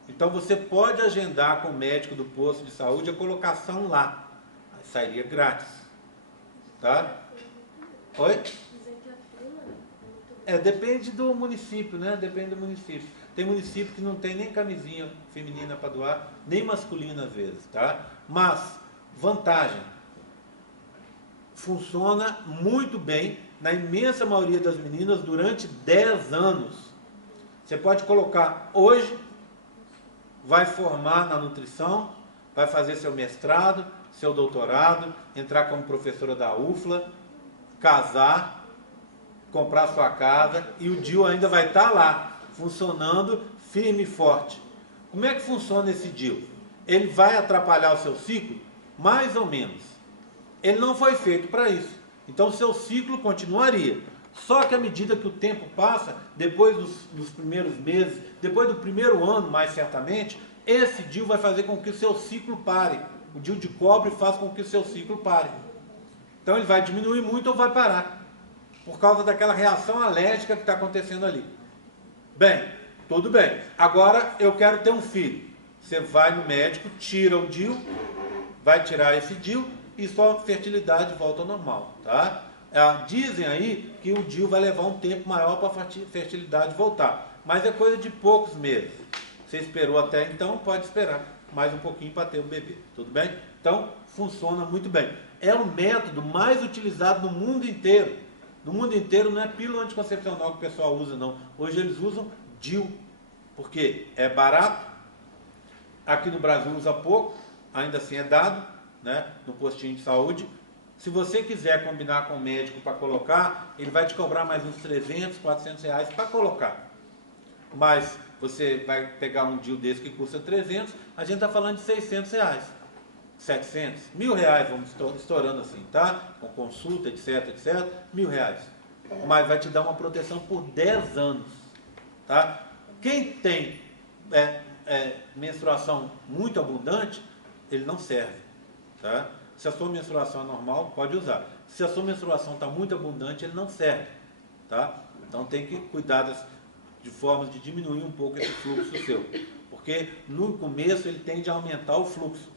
Então você pode agendar com o médico do posto de saúde a colocação lá. Aí sairia grátis. Tá? Oi? Dizem que a fila é muito Depende do município, né? Depende do município. Tem município que não tem nem camisinha feminina para doar, nem masculina às vezes, tá? Mas, vantagem, funciona muito bem na imensa maioria das meninas durante 10 anos. Você pode colocar hoje, vai formar na nutrição, vai fazer seu mestrado, seu doutorado, entrar como professora da UFLA, casar, comprar sua casa e o DIU ainda vai estar lá, funcionando firme e forte. Como é que funciona esse DIU? Ele vai atrapalhar o seu ciclo? Mais ou menos. Ele não foi feito para isso. Então, o seu ciclo continuaria. Só que à medida que o tempo passa, depois dos primeiros meses, depois do primeiro ano, mais certamente, esse DIU vai fazer com que o seu ciclo pare. O DIU de cobre faz com que o seu ciclo pare. Então, ele vai diminuir muito ou vai parar. Por causa daquela reação alérgica que está acontecendo ali. Bem, tudo bem. Agora, eu quero ter um filho. Você vai no médico, tira o DIU, vai tirar esse DIU e sua fertilidade volta ao normal, tá? Dizem aí que o DIU vai levar um tempo maior para a fertilidade voltar, mas é coisa de poucos meses. Você esperou até então, pode esperar mais um pouquinho para ter o bebê, tudo bem? Então, funciona muito bem. É o método mais utilizado no mundo inteiro. No mundo inteiro não é pílula anticoncepcional que o pessoal usa, não. Hoje eles usam DIU, porque é barato. Aqui no Brasil usa pouco, ainda assim é dado, né, no postinho de saúde. Se você quiser combinar com o médico para colocar, ele vai te cobrar mais uns 300, 400 reais para colocar. Mas você vai pegar um DIU desse que custa 300, a gente está falando de 600 reais, 700, R$1.000, vamos estourando assim, tá? Com consulta, etc, etc, R$1.000. Mas vai te dar uma proteção por 10 anos, tá? Quem tem menstruação muito abundante, ele não serve, tá? Se a sua menstruação é normal, pode usar. Se a sua menstruação está muito abundante, ele não serve, tá? Então tem que cuidar de formas de diminuir um pouco esse fluxo seu, porque no começo ele tende a aumentar o fluxo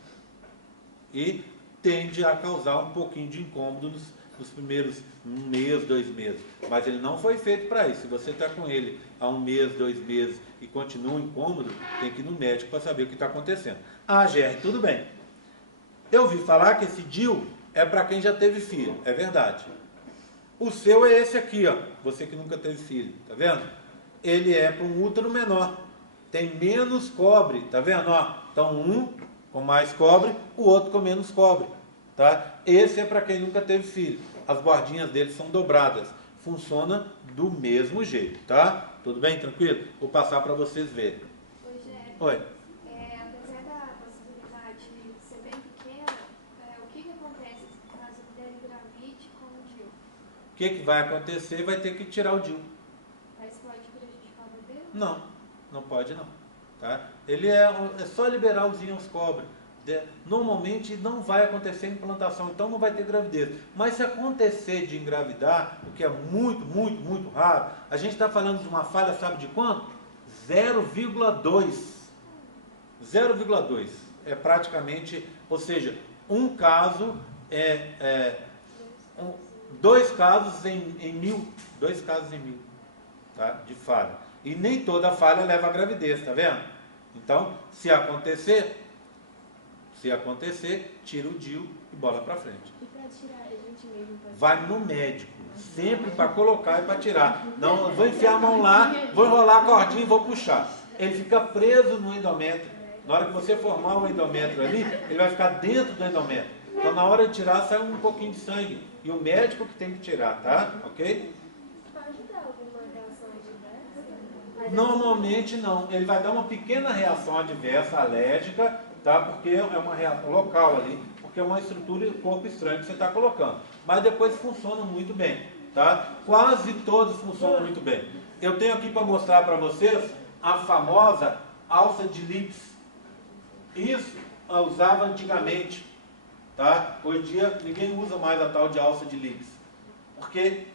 e tende a causar um pouquinho de incômodo nos primeiros 1 mês, 2 meses, mas ele não foi feito para isso. Se você está com ele há 1 mês, 2 meses e continua incômodo, tem que ir no médico para saber o que está acontecendo. GR, tudo bem. Eu ouvi falar que esse DIU é para quem já teve filho, é verdade. O seu é esse aqui, ó, você que nunca teve filho, tá vendo? Ele é para um útero menor, tem menos cobre, tá vendo? Ó, então um com mais cobre, o outro com menos cobre, tá? Esse é para quem nunca teve filho. As bordinhas dele são dobradas, funciona do mesmo jeito, tá? Tudo bem, tranquilo? Vou passar para vocês verem. Oi. apesar da possibilidade de ser bem pequena, o que acontece caso a mulher engravide com o DIU? O que vai acontecer? Vai ter que tirar o DIU. Mas pode prejudicar o bebê? Não, não pode não. Tá? Ele é só liberar os íons cobre. Normalmente não vai acontecer implantação, então não vai ter gravidez. Mas se acontecer de engravidar, o que é muito, muito, muito raro, a gente está falando de uma falha, sabe de quanto? 0,2. 0,2. É praticamente, ou seja, um caso 2 casos em 1.000. 2 casos em 1.000, tá? De falha. E nem toda falha leva à gravidez, tá vendo? Então, se acontecer, tira o DIU e bola para frente. E para tirar, a gente mesmo pode Vai no médico, sempre para colocar e para tirar. Não, vou enfiar a mão lá, vou enrolar a cordinha e vou puxar. Ele fica preso no endométrio. Na hora que você formar o endométrio ali, ele vai ficar dentro do endométrio. Então, na hora de tirar, sai um pouquinho de sangue. E o médico que tem que tirar, tá? Ok? Pode dar alguma reação adversa? Normalmente não. Ele vai dar uma pequena reação adversa, alérgica, tá? Porque é uma reação local ali, porque é uma estrutura e corpo estranho que você está colocando. Mas depois funciona muito bem, tá? Quase todos funcionam muito bem. Eu tenho aqui para mostrar para vocês a famosa alça de Lips. Isso eu usava antigamente, tá? Hoje em dia ninguém usa mais a tal de alça de Lips. Porque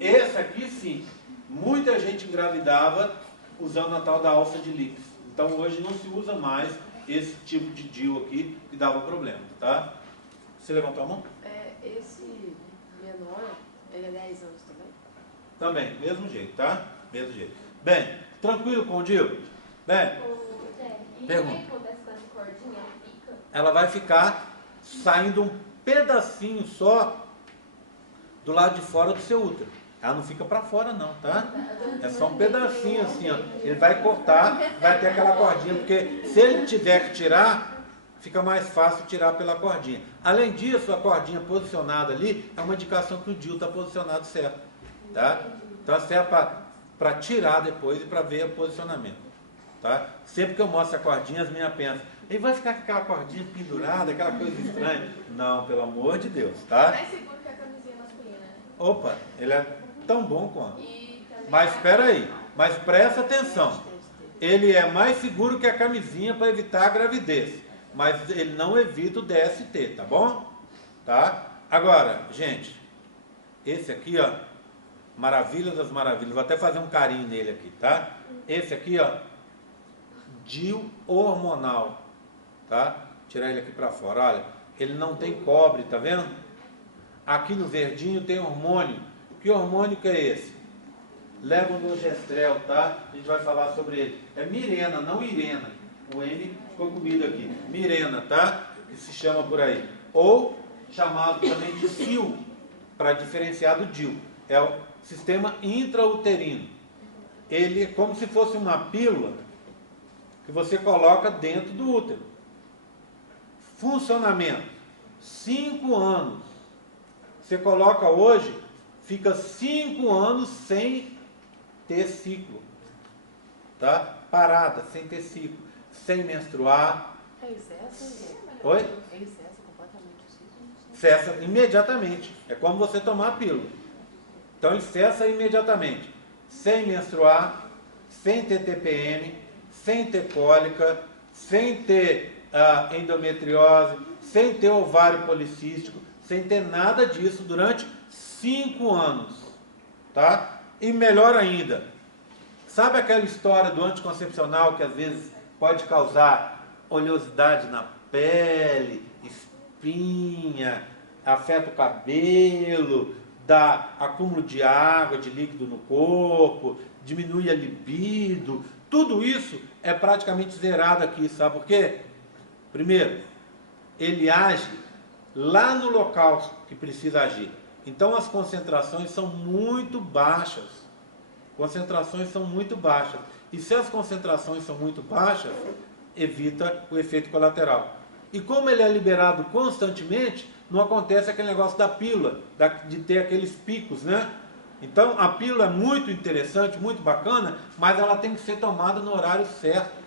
esse aqui sim, muita gente engravidava usando a tal da alça de Lips. Então hoje não se usa mais esse tipo de DIU aqui que dava problema, tá? Você levantou a mão? Esse menor, ele é 10 anos também? Também, mesmo jeito, tá? Mesmo jeito. Bem, tranquilo com o DIU? Bem, E pergunta. o que acontece com essa cordinha? Ela fica? Ela vai ficar saindo um pedacinho só do lado de fora do seu útero. Ela não fica para fora não, tá? É só um pedacinho assim, ó. Ele vai cortar, vai ter aquela cordinha, porque se ele tiver que tirar, fica mais fácil tirar pela cordinha. Além disso, a cordinha posicionada ali é uma indicação que o DIU está posicionado certo, tá? Então serve para tirar depois e para ver o posicionamento, tá? Sempre que eu mostro a cordinha, as minhas pensam, ele vai ficar com aquela cordinha pendurada, aquela coisa estranha. Não, pelo amor de Deus, tá? Mais seguro que a camisinha masculina, né? Opa, ele é tão bom quanto. E também Mas espera aí, mas presta atenção. Ele é mais seguro que a camisinha para evitar a gravidez, mas ele não evita o DST, tá bom? Tá? Agora, gente, esse aqui, ó, maravilha das maravilhas. Vou até fazer um carinho nele aqui, tá? Esse aqui, ó, DIU hormonal, tá? Tirar ele aqui para fora, olha, ele não tem cobre, tá vendo? Aqui no verdinho tem hormônio. Que hormônio que é esse? Levonorgestrel, tá? A gente vai falar sobre ele. É Mirena, não Irena. O N ficou comigo aqui. Mirena, tá? Que se chama por aí. Ou chamado também de SIL, para diferenciar do DIU. É o sistema intrauterino. Ele é como se fosse uma pílula que você coloca dentro do útero. Funcionamento: 5 anos. Você coloca hoje, fica 5 anos sem ter ciclo, tá? Parada, sem ter ciclo, sem menstruar. Ele cessa? Oi? Ele cessa completamente o ciclo? Cessa imediatamente. É como você tomar a pílula. Então ele cessa imediatamente. Sem menstruar, sem ter TPM, sem ter cólica, sem ter endometriose, sem ter ovário policístico, sem ter nada disso durante 5 anos, tá? E melhor ainda, sabe aquela história do anticoncepcional que às vezes pode causar oleosidade na pele, espinha, afeta o cabelo, dá acúmulo de água, de líquido no corpo, diminui a libido, tudo isso é praticamente zerado aqui, sabe por quê? Primeiro, ele age lá no local que precisa agir. Então as concentrações são muito baixas. Concentrações são muito baixas. E se as concentrações são muito baixas, evita o efeito colateral. E como ele é liberado constantemente, não acontece aquele negócio da pílula, de ter aqueles picos, né? Então a pílula é muito interessante, muito bacana, mas ela tem que ser tomada no horário certo.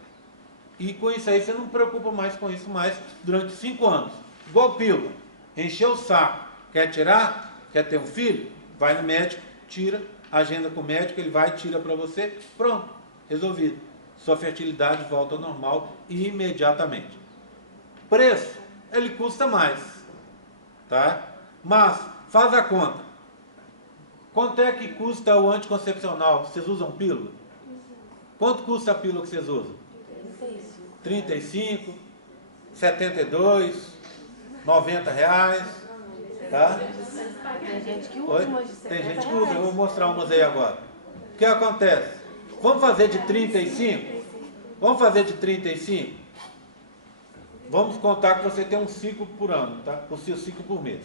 E com isso aí você não preocupa mais com isso mais durante 5 anos. Igual pílula. Encheu o saco. Quer tirar? Quer ter um filho? Vai no médico, tira, agenda com o médico, ele vai e tira para você. Pronto, resolvido. Sua fertilidade volta ao normal imediatamente. Preço, ele custa mais, tá? Mas, faz a conta. Quanto é que custa o anticoncepcional? Vocês usam pílula? Quanto custa a pílula que vocês usam? 35, 72, 90 reais, tá? Tem gente que Oi? usa umas de 70 Tem gente que usa, eu vou reais. mostrar umas aí agora. O que acontece? Vamos fazer de 35? Vamos fazer de 35? Vamos contar que você tem um ciclo por ano, tá? O seu ciclo por mês.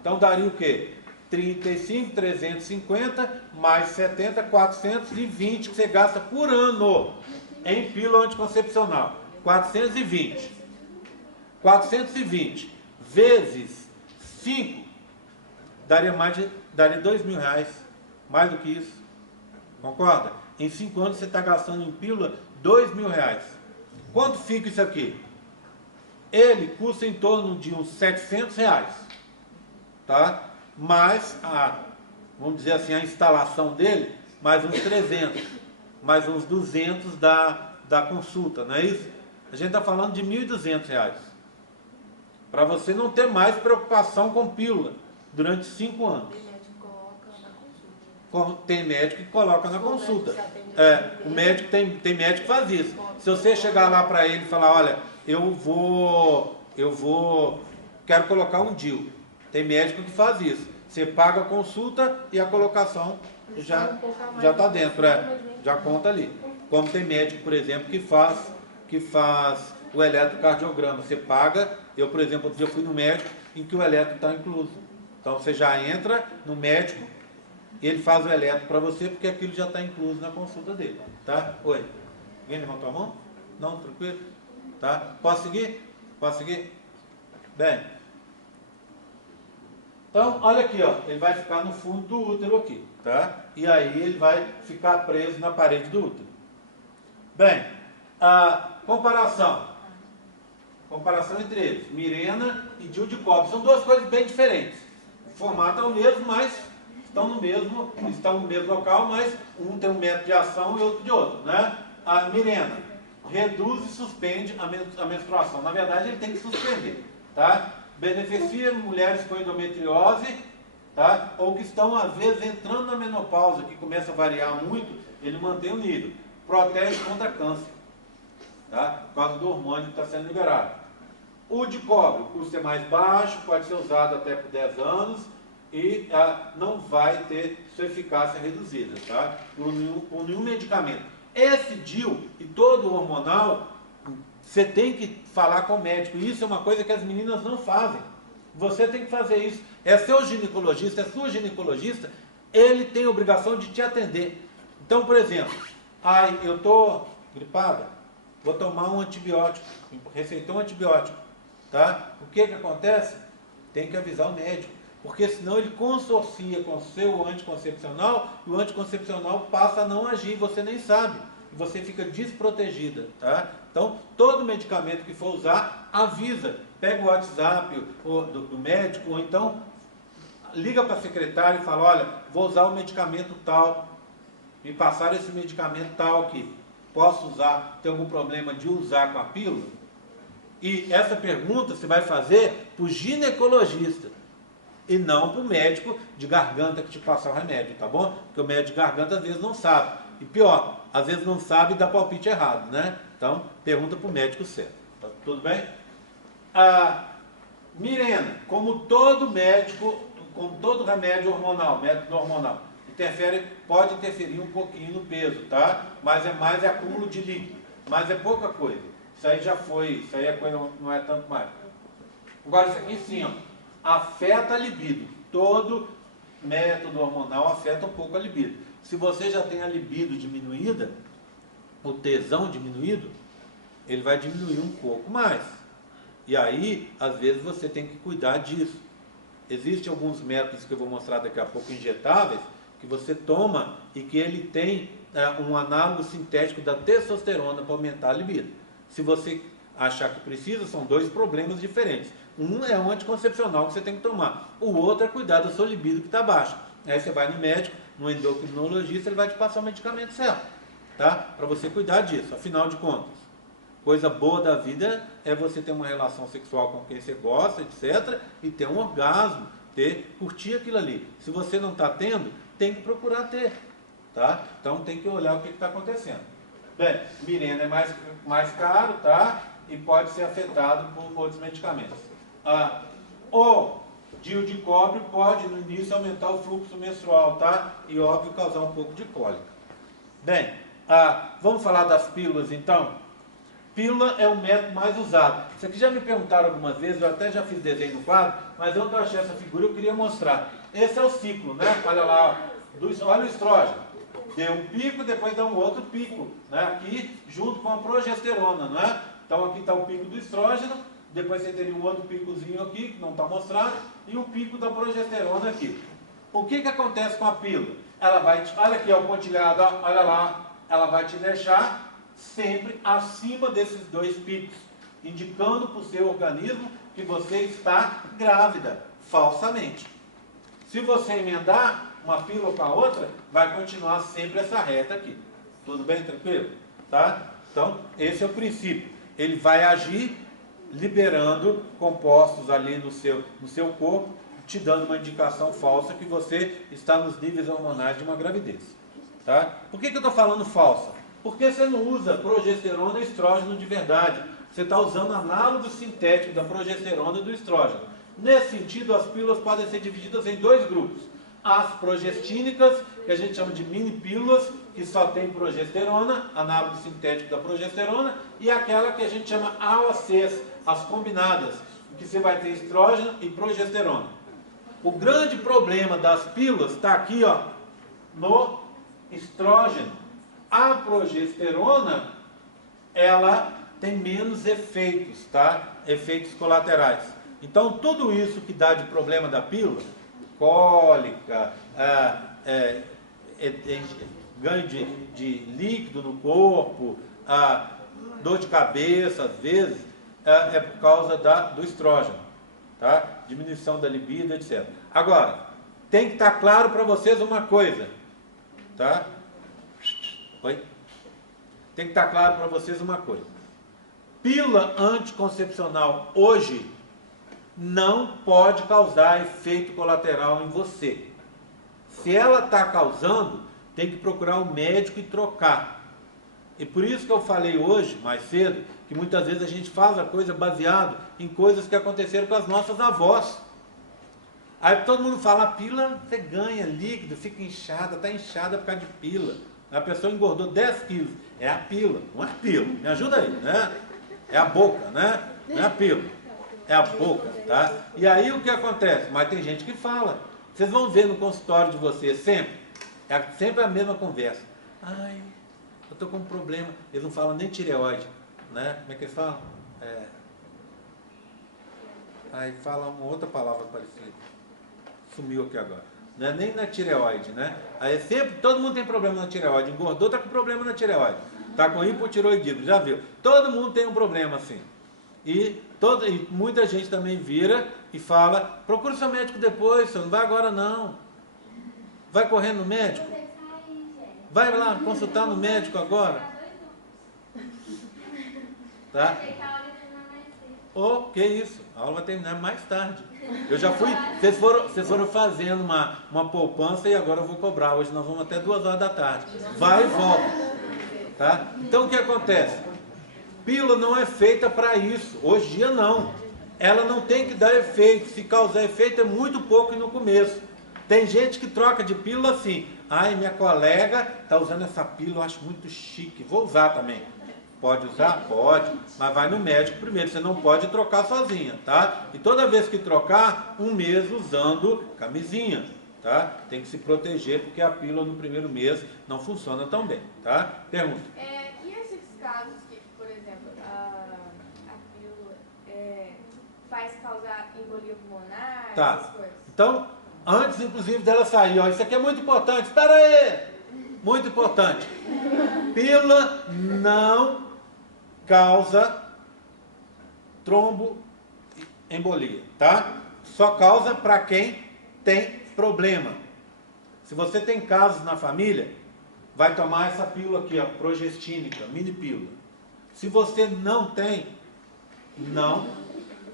Então daria o quê? 35, 350, mais 70, 420 que você gasta por ano em pílula anticoncepcional. 420. 420 vezes 5 daria daria 2 mil reais. Mais do que isso. Concorda? Em 5 anos você está gastando em pílula 2 mil reais. Quanto fica isso aqui? Ele custa em torno de uns 700 reais. Tá? Mais vamos dizer assim, a instalação dele, mais uns 300. mais uns 200 da consulta, não é isso? A gente está falando de R$ 1.200. Para você não ter mais preocupação com pílula durante 5 anos. Tem médico que coloca na consulta. Tem médico que coloca na O consulta. médico atende O médico tem médico que faz isso. Se você chegar lá para ele e falar, olha, quero colocar um DIU. Tem médico que faz isso. Você paga a consulta e a colocação já está dentro, já conta ali. Como tem médico, por exemplo, que faz o eletrocardiograma. Você paga, eu, por exemplo, outro dia fui no médico em que o eletro está incluso. Então você já entra no médico e ele faz o eletro para você, porque aquilo já está incluso na consulta dele. Tá? Oi. Alguém levantou a mão? Não? Tranquilo? Tá? Posso seguir? Posso seguir? Bem. Então, olha aqui, ó, ele vai ficar no fundo do útero aqui, tá? E aí ele vai ficar preso na parede do útero. Bem, a comparação entre eles, Mirena e DIU de cobre, são duas coisas bem diferentes. O formato é o mesmo, mas estão no mesmo local, mas um tem um método de ação e outro de outro, né? A Mirena reduz e suspende a menstruação. Na verdade, ele tem que suspender, tá? Beneficia mulheres com endometriose, tá? Ou que estão, às vezes, entrando na menopausa, que começa a variar muito, ele mantém o nível. Protege contra câncer, tá? Por causa do hormônio que está sendo liberado. O de cobre, o custo é mais baixo, pode ser usado até por 10 anos e não vai ter sua eficácia reduzida, tá? Por nenhum medicamento. Esse DIU e todo o hormonal, você tem que falar com o médico. Isso é uma coisa que as meninas não fazem. Você tem que fazer isso. É seu ginecologista, é sua ginecologista, ele tem a obrigação de te atender. Então, por exemplo, eu estou gripada, vou tomar um antibiótico, receitou um antibiótico, tá? O que acontece? Tem que avisar o médico, porque senão ele consorcia com o seu anticoncepcional e o anticoncepcional passa a não agir, você nem sabe, e você fica desprotegida, tá? Então, todo medicamento que for usar, avisa, pega o WhatsApp do médico, ou então liga para a secretária e fala, olha, vou usar o medicamento tal, me passaram esse medicamento tal aqui, posso usar, tem algum problema de usar com a pílula? E essa pergunta você vai fazer para o ginecologista e não para o médico de garganta que te passar o remédio, tá bom? Porque o médico de garganta às vezes não sabe. E pior, às vezes não sabe e dá palpite errado, né? Então, pergunta para o médico certo. Tá tudo bem? A Mirena, como todo médico, como todo remédio hormonal, método hormonal, pode interferir um pouquinho no peso, tá? Mas é mais acúmulo de líquido, mas é pouca coisa. Isso aí já foi, isso aí a coisa não é tanto mais. Agora isso aqui sim, ó, afeta a libido. Todo método hormonal afeta um pouco a libido. Se você já tem a libido diminuída, o tesão diminuído, ele vai diminuir um pouco mais. E aí, às vezes, você tem que cuidar disso. Existem alguns métodos que eu vou mostrar daqui a pouco, injetáveis, que você toma e que ele tem um análogo sintético da testosterona para aumentar a libido. Se você achar que precisa, são dois problemas diferentes. Um é um anticoncepcional que você tem que tomar. O outro é cuidar da sua libido que está baixa. Aí você vai no médico, no endocrinologista, ele vai te passar o medicamento certo, tá? Para você cuidar disso. Afinal de contas, coisa boa da vida é você ter uma relação sexual com quem você gosta, etc. E ter um orgasmo, curtir aquilo ali. Se você não está tendo, tem que procurar ter, tá? Então tem que olhar o que está acontecendo. Bem, Mirena é mais caro, tá? E pode ser afetado por outros medicamentos. O DIU de cobre pode, no início, aumentar o fluxo menstrual, tá? E, óbvio, causar um pouco de cólica. Bem, vamos falar das pílulas, então? Pílula é o método mais usado. Isso aqui já me perguntaram algumas vezes, eu até já fiz desenho no quadro, mas eu não achei essa figura, eu queria mostrar. Esse é o ciclo, né? Olha lá, olha o estrógeno. Deu um pico, depois dá um outro pico, né? Aqui, junto com a progesterona, né? Então, aqui está o pico do estrógeno, depois você teria um outro picozinho aqui, que não está mostrado, e o pico da progesterona aqui. O que acontece com a pílula? Ela vai, olha aqui, ó, o pontilhado, ó, olha lá, ela vai te deixar sempre acima desses dois picos, indicando para o seu organismo que você está grávida, falsamente. Se você emendar uma pílula com a outra, vai continuar sempre essa reta aqui. Tudo bem, tranquilo? Tá? Então, esse é o princípio. Ele vai agir liberando compostos ali no seu corpo, te dando uma indicação falsa que você está nos níveis hormonais de uma gravidez. Tá? Por que eu estou falando falsa? Porque você não usa progesterona e estrógeno de verdade. Você está usando análogo sintético da progesterona e do estrógeno. Nesse sentido, as pílulas podem ser divididas em dois grupos. As progestínicas, que a gente chama de mini pílulas, que só tem progesterona, análogo sintético da progesterona, e aquela que a gente chama AOCs, as combinadas, que você vai ter estrógeno e progesterona. O grande problema das pílulas está aqui, ó, no estrógeno. A progesterona, ela tem menos efeitos, tá? Efeitos colaterais. Então, tudo isso que dá de problema da pílula, cólica, ganho de líquido no corpo, dor de cabeça, às vezes, é por causa do estrógeno, tá? Diminuição da libido, etc. Agora, tem que estar claro para vocês uma coisa, tá? Oi? Tem que estar claro para vocês uma coisa. Pílula anticoncepcional hoje não pode causar efeito colateral em você. Se ela está causando, tem que procurar um médico e trocar. E por isso que eu falei hoje, mais cedo, que muitas vezes a gente faz a coisa baseado em coisas que aconteceram com as nossas avós. Aí todo mundo fala, a pílula você ganha líquido, fica inchada, está inchada por causa de pílula. A pessoa engordou 10 quilos. É a pílula, não é a pílula. Me ajuda aí, né? É a boca, né? Não é a pílula. É a boca, tá? E aí o que acontece? Mas tem gente que fala. Vocês vão ver no consultório de vocês sempre. É sempre a mesma conversa. Ai, eu estou com um problema. Eles não falam nem tireoide, né? Como é que eles falam? Aí fala uma outra palavra parecida. Sumiu aqui agora. Não é nem na tireoide, né? Aí sempre, todo mundo tem problema na tireoide. Engordou, está com problema na tireoide. Está com hipotiroidismo, já viu? Todo mundo tem um problema assim. E muita gente também vira e fala, procura o seu médico depois, você não vai agora não. Vai correndo no médico. Vai lá consultar no médico agora. Tá? Oh, que isso? A aula vai terminar mais tarde. Eu já fui, vocês foram fazendo uma poupança e agora eu vou cobrar. Hoje nós vamos até 2 horas da tarde. Vai e volta. Tá? Então o que acontece? Pílula não é feita para isso. Hoje em dia não. Ela não tem que dar efeito. Se causar efeito é muito pouco no começo. Tem gente que troca de pílula assim. Ai, minha colega está usando essa pílula, eu acho muito chique. Vou usar também. Pode usar? Pode. Mas vai no médico primeiro. Você não pode trocar sozinha, tá? E toda vez que trocar, 1 mês usando camisinha, tá? Tem que se proteger porque a pílula no primeiro mês não funciona tão bem, tá? Pergunta. E esses casos que, por exemplo, a pílula faz causar embolia pulmonar, Tá. essas coisas? Então, antes inclusive dela sair, ó, isso aqui é muito importante. Espera aí! Muito importante. Pílula não causa tromboembolia, tá? Só causa para quem tem problema. Se você tem casos na família, vai tomar essa pílula aqui, ó, progestínica, mini pílula. Se você não tem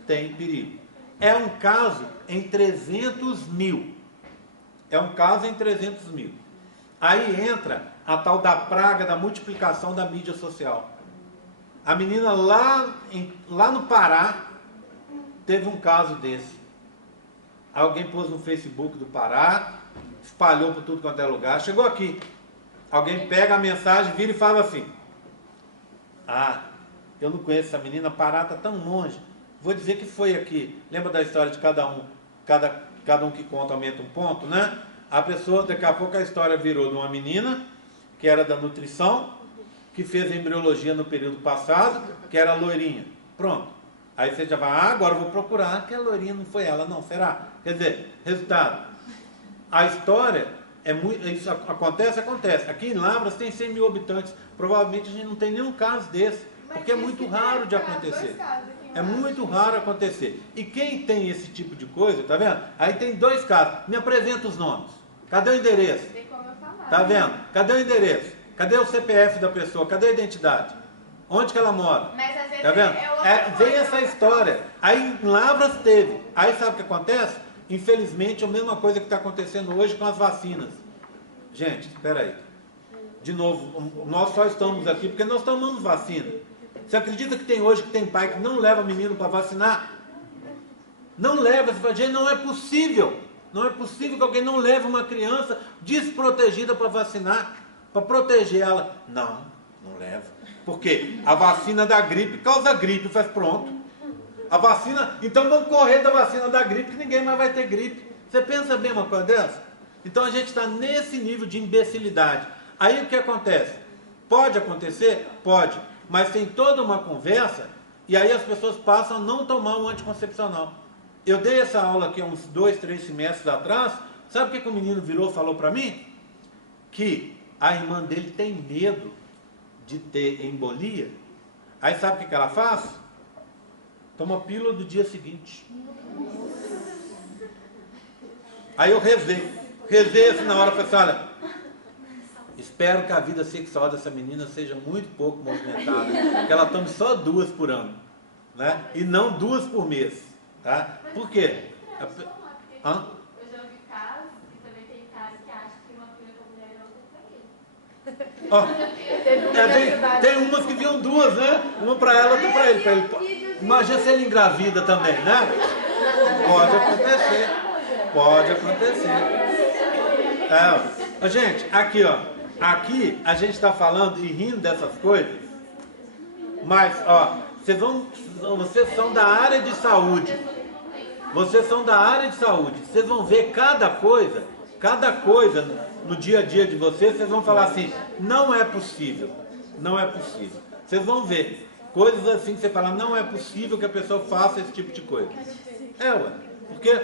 perigo. É um caso em 300 mil. É um caso em 300 mil. Aí entra a tal da praga da multiplicação da mídia social. A menina lá no Pará teve um caso desse. Alguém pôs no Facebook do Pará, espalhou por tudo quanto é lugar, chegou aqui. Alguém pega a mensagem, vira e fala assim: ah, eu não conheço essa menina, Pará está tão longe. Vou dizer que foi aqui. Lembra da história de cada um? Cada um que conta aumenta um ponto, né? A pessoa, daqui a pouco a história virou de uma menina, que era da nutrição, que fez embriologia no período passado, que era loirinha. Pronto. Aí você já vai, agora eu vou procurar, que a loirinha não foi ela, não, será? Quer dizer, resultado. A história, isso acontece. Aqui em Lavras tem 100 mil habitantes. Provavelmente a gente não tem nenhum caso desse, porque é muito raro de acontecer. É muito raro acontecer. E quem tem esse tipo de coisa, tá vendo? Aí tem 2 casos. Me apresenta os nomes. Cadê o endereço? Tem como eu falar. Tá vendo? Cadê o endereço? Cadê o CPF da pessoa? Cadê a identidade? Onde que ela mora? Mas às vezes Tá vendo? outra Vem coisa. essa história. Aí em Lavras teve. Aí sabe o que acontece? Infelizmente, a mesma coisa que está acontecendo hoje com as vacinas. Gente, espera aí. De novo, nós só estamos aqui porque nós tomamos vacina. Você acredita que tem hoje que tem pai que não leva menino para vacinar? Não leva. Você fala, gente, não é possível. Não é possível que alguém não leve uma criança desprotegida para vacinar, para proteger ela. Não, não leva. Por quê? A vacina da gripe causa gripe, faz pronto. A vacina, então vamos correr da vacina da gripe, que ninguém mais vai ter gripe. Você pensa bem uma coisa dessa? Então a gente está nesse nível de imbecilidade. Aí o que acontece? Pode acontecer? Pode. Mas tem toda uma conversa, e aí as pessoas passam a não tomar um anticoncepcional. Eu dei essa aula aqui há uns 2, 3 semestres atrás. Sabe o que o menino virou e falou para mim? Que a irmã dele tem medo de ter embolia. Aí sabe o que ela faz? Toma pílula do dia seguinte. Aí eu rezei assim na hora, falei assim, olha, espero que a vida sexual dessa menina seja muito pouco movimentada, que ela tome só 2 por ano, né? E não 2 por mês, tá? Por quê? Hã? Eu já ouvi casos e também tem casos que acham que uma filha com mulher é outra pra ele. Ó, tem umas que viam 2, né? Uma para ela, outra para ele. Imagina se ele engravida também, né? Pode acontecer. Pode acontecer. Gente, aqui, ó. Aqui a gente está falando e rindo dessas coisas. Mas, ó, vocês são da área de saúde. Vocês são da área de saúde. Vocês vão ver cada coisa no dia a dia de vocês vão falar assim, não é possível. Não é possível. Vocês vão ver coisas assim que você fala, não é possível que a pessoa faça esse tipo de coisa. Ué. Porque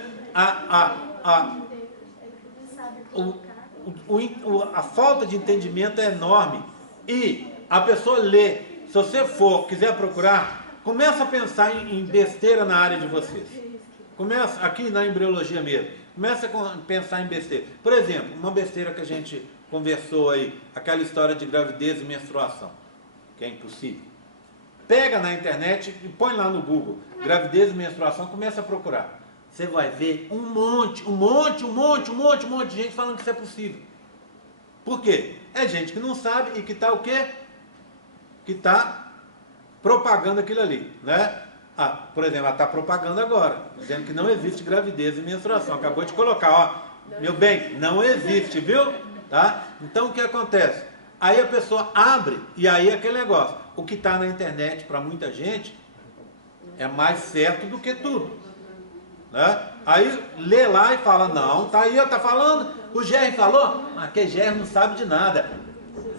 a falta de entendimento é enorme. E a pessoa lê. Se você quiser procurar, começa a pensar em besteira na área de vocês. Começa aqui na embriologia mesmo. Começa a pensar em besteira. Por exemplo, uma besteira que a gente conversou aí, aquela história de gravidez e menstruação, que é impossível. Pega na internet e põe lá no Google, gravidez e menstruação, começa a procurar. Você vai ver um monte de gente falando que isso é possível. Por quê? É gente que não sabe e que está o quê? Que está propagando aquilo ali, né? Por exemplo, ela está propagando agora, dizendo que não existe gravidez e menstruação. Acabou de colocar, ó, meu bem, não existe, viu? Tá? Então o que acontece? Aí a pessoa abre e aí aquele negócio. O que está na internet para muita gente é mais certo do que tudo. Né? Aí lê lá e fala, não, tá aí, ó, tá falando, o Gerry falou, mas que Gerry não sabe de nada.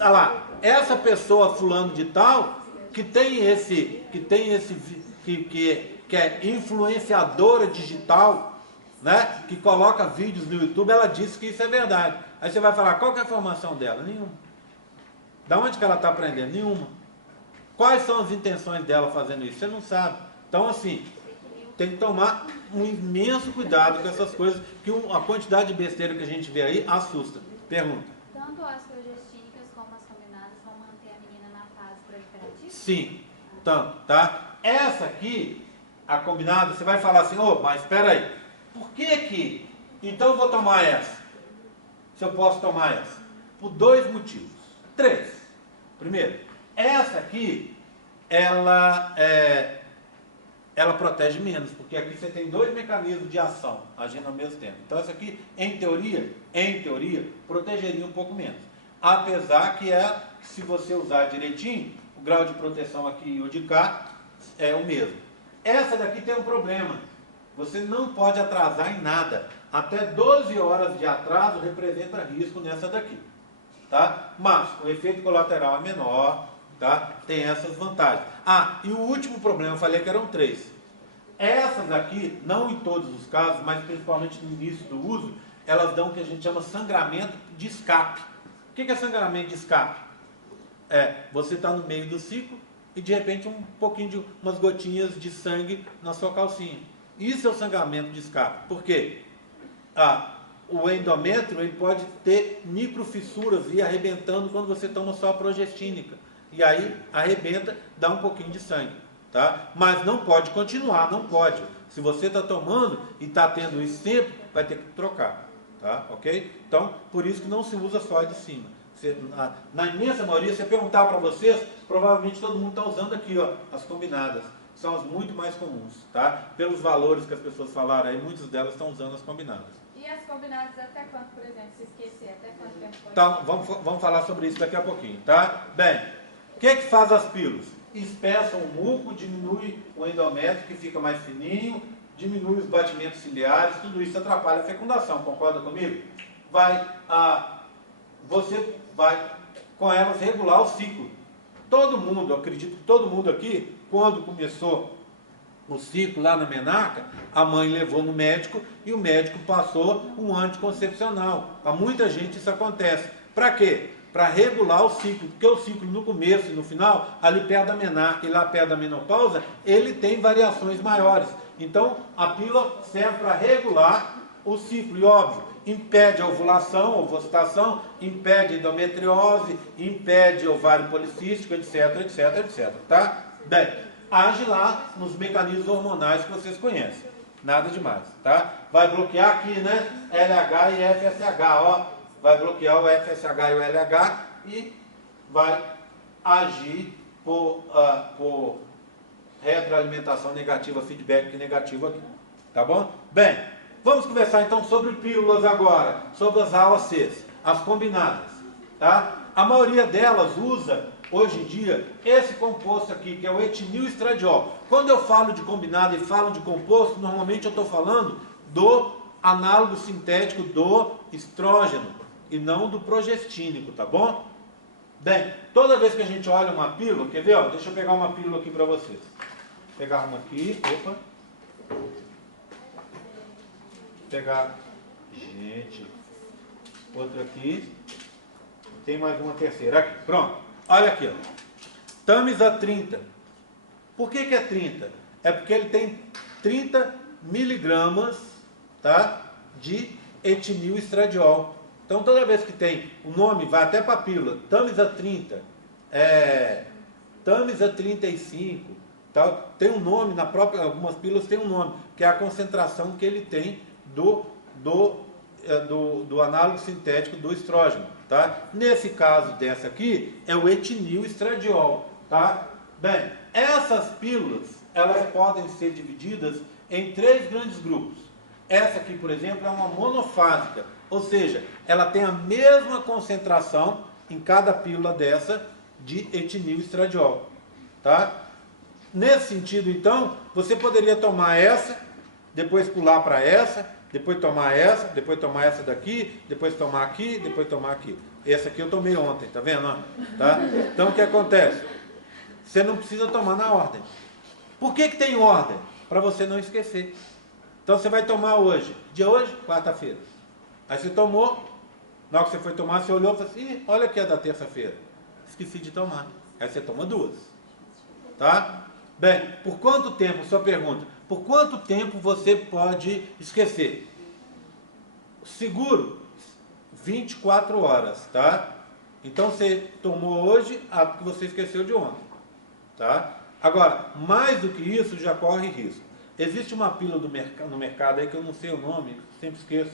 Olha lá, essa pessoa fulano de tal, que é influenciadora digital, né? Que coloca vídeos no YouTube, ela disse que isso é verdade. Aí você vai falar, qual que é a formação dela? Nenhuma. Da onde que ela está aprendendo? Nenhuma. Quais são as intenções dela fazendo isso? Você não sabe. Então, assim, tem que tomar um imenso cuidado com essas coisas, que a quantidade de besteira que a gente vê aí assusta. Pergunta. Tanto as progestínicas como as combinadas vão manter a menina na fase proliferativa? Sim, tanto, tá? Essa aqui, a combinada, você vai falar assim, mas espera aí, por que então eu vou tomar essa? Se eu posso tomar essa? Por 2 motivos. 3. Primeiro, essa aqui, ela protege menos, porque aqui você tem 2 mecanismos de ação agindo ao mesmo tempo. Então essa aqui, em teoria, protegeria um pouco menos. Apesar que se você usar direitinho, o grau de proteção aqui e o de cá é o mesmo. Essa daqui tem um problema. Você não pode atrasar em nada. Até 12 horas de atraso representa risco nessa daqui. Tá? Mas o efeito colateral é menor. Tá? Tem essas vantagens. E o último problema, eu falei que eram 3. Essas aqui, não em todos os casos, mas principalmente no início do uso, elas dão o que a gente chama sangramento de escape. O que é sangramento de escape? Você está no meio do ciclo e de repente umas gotinhas de sangue na sua calcinha. Isso é o sangramento de escape. Por quê? o endométrio ele pode ter microfissuras e ir arrebentando quando você toma só a progestínica. E aí arrebenta, dá um pouquinho de sangue. Tá? Mas não pode continuar, não pode. Se você está tomando e está tendo isso sempre, vai ter que trocar. Tá? Ok? Então, por isso que não se usa só a de cima. Na imensa maioria, se eu perguntar para vocês, provavelmente todo mundo está usando aqui, ó, as combinadas. São as muito mais comuns. Tá? Pelos valores que as pessoas falaram aí, muitas delas estão usando as combinadas. E as combinadas até quanto, por exemplo, se esquecer, até quanto tempo pode? Então, vamos falar sobre isso daqui a pouquinho. Tá? Bem, o que faz as pílulas? Espessam o muco, diminui o endométrio, que fica mais fininho, diminui os batimentos ciliares, tudo isso atrapalha a fecundação, concorda comigo? Você vai com elas regular o ciclo. Todo mundo, eu acredito que todo mundo aqui, quando começou o ciclo lá na menarca, a mãe levou no médico e o médico passou um anticoncepcional. Para muita gente isso acontece. Para quê? Para regular o ciclo, porque o ciclo no começo e no final, ali perto da menarca e lá perto da menopausa, ele tem variações maiores. Então, a pílula serve para regular o ciclo, e óbvio, impede a ovulação, ovocitação, impede a endometriose, impede ovário policístico, etc, etc, etc, tá? Bem, age lá nos mecanismos hormonais que vocês conhecem, nada demais, tá? Vai bloquear aqui, né, LH e FSH, ó. Vai bloquear o FSH e o LH e vai agir por retroalimentação negativa, feedback negativo aqui. Tá bom? Bem, vamos conversar então sobre pílulas agora, sobre as AOCs, as combinadas. Tá? A maioria delas usa, hoje em dia, esse composto aqui, que é o etinilestradiol. Quando eu falo de combinado e falo de composto, normalmente eu estou falando do análogo sintético do estrógeno, e não do progestínico, tá bom? Bem, toda vez que a gente olha uma pílula, quer ver? Ó, deixa eu pegar uma pílula aqui para vocês. Vou pegar uma aqui, opa. Vou pegar, gente, outra aqui. Tem mais uma terceira aqui, pronto. Olha aqui, ó. Tamisa 30. Por que é 30? É porque ele tem 30 miligramas, tá, de etinilestradiol. Então, toda vez que tem o nome, vai até para a pílula, Tamisa 30, Tamisa 35, tal, tem um nome, na própria, algumas pílulas tem um nome, que é a concentração que ele tem do análogo sintético do estrógeno. Tá? Nesse caso dessa aqui, é o etinilestradiol. Tá? Bem, essas pílulas, elas podem ser divididas em 3 grandes grupos. Essa aqui, por exemplo, é uma monofásica. Ou seja, ela tem a mesma concentração em cada pílula dessa de etinilestradiol. Tá? Nesse sentido, então, você poderia tomar essa, depois pular para essa, depois tomar essa, depois tomar essa daqui, depois tomar aqui, depois tomar aqui. Essa aqui eu tomei ontem, tá vendo? Tá? Então, o que acontece? Você não precisa tomar na ordem. Por que tem ordem? Para você não esquecer. Então, você vai tomar hoje. Dia hoje? Quarta-feira. Aí você tomou, na hora que você foi tomar, você olhou e falou assim, olha aqui a da terça-feira. Esqueci de tomar. Aí você toma 2. Tá? Bem, por quanto tempo, sua pergunta, por quanto tempo você pode esquecer? Seguro, 24 horas, tá? Então você tomou hoje a que você esqueceu de ontem, tá? Agora, mais do que isso, já corre risco. Existe uma pílula no mercado aí que eu não sei o nome, sempre esqueço.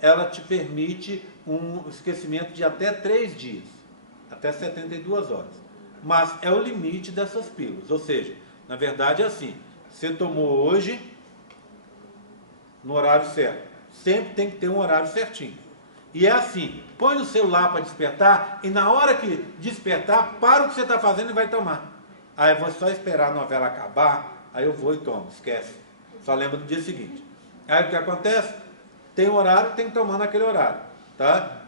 Ela te permite um esquecimento de até 3 dias, até 72 horas. Mas é o limite dessas pílulas. Ou seja, na verdade é assim, você tomou hoje no horário certo. Sempre tem que ter um horário certinho. E é assim, põe no celular para despertar e na hora que despertar, para o que você está fazendo e vai tomar. Aí eu vou só esperar a novela acabar, aí eu vou e tomo, esquece. Só lembra do dia seguinte. Aí o que acontece? Tem horário, tem que tomar naquele horário. Tá?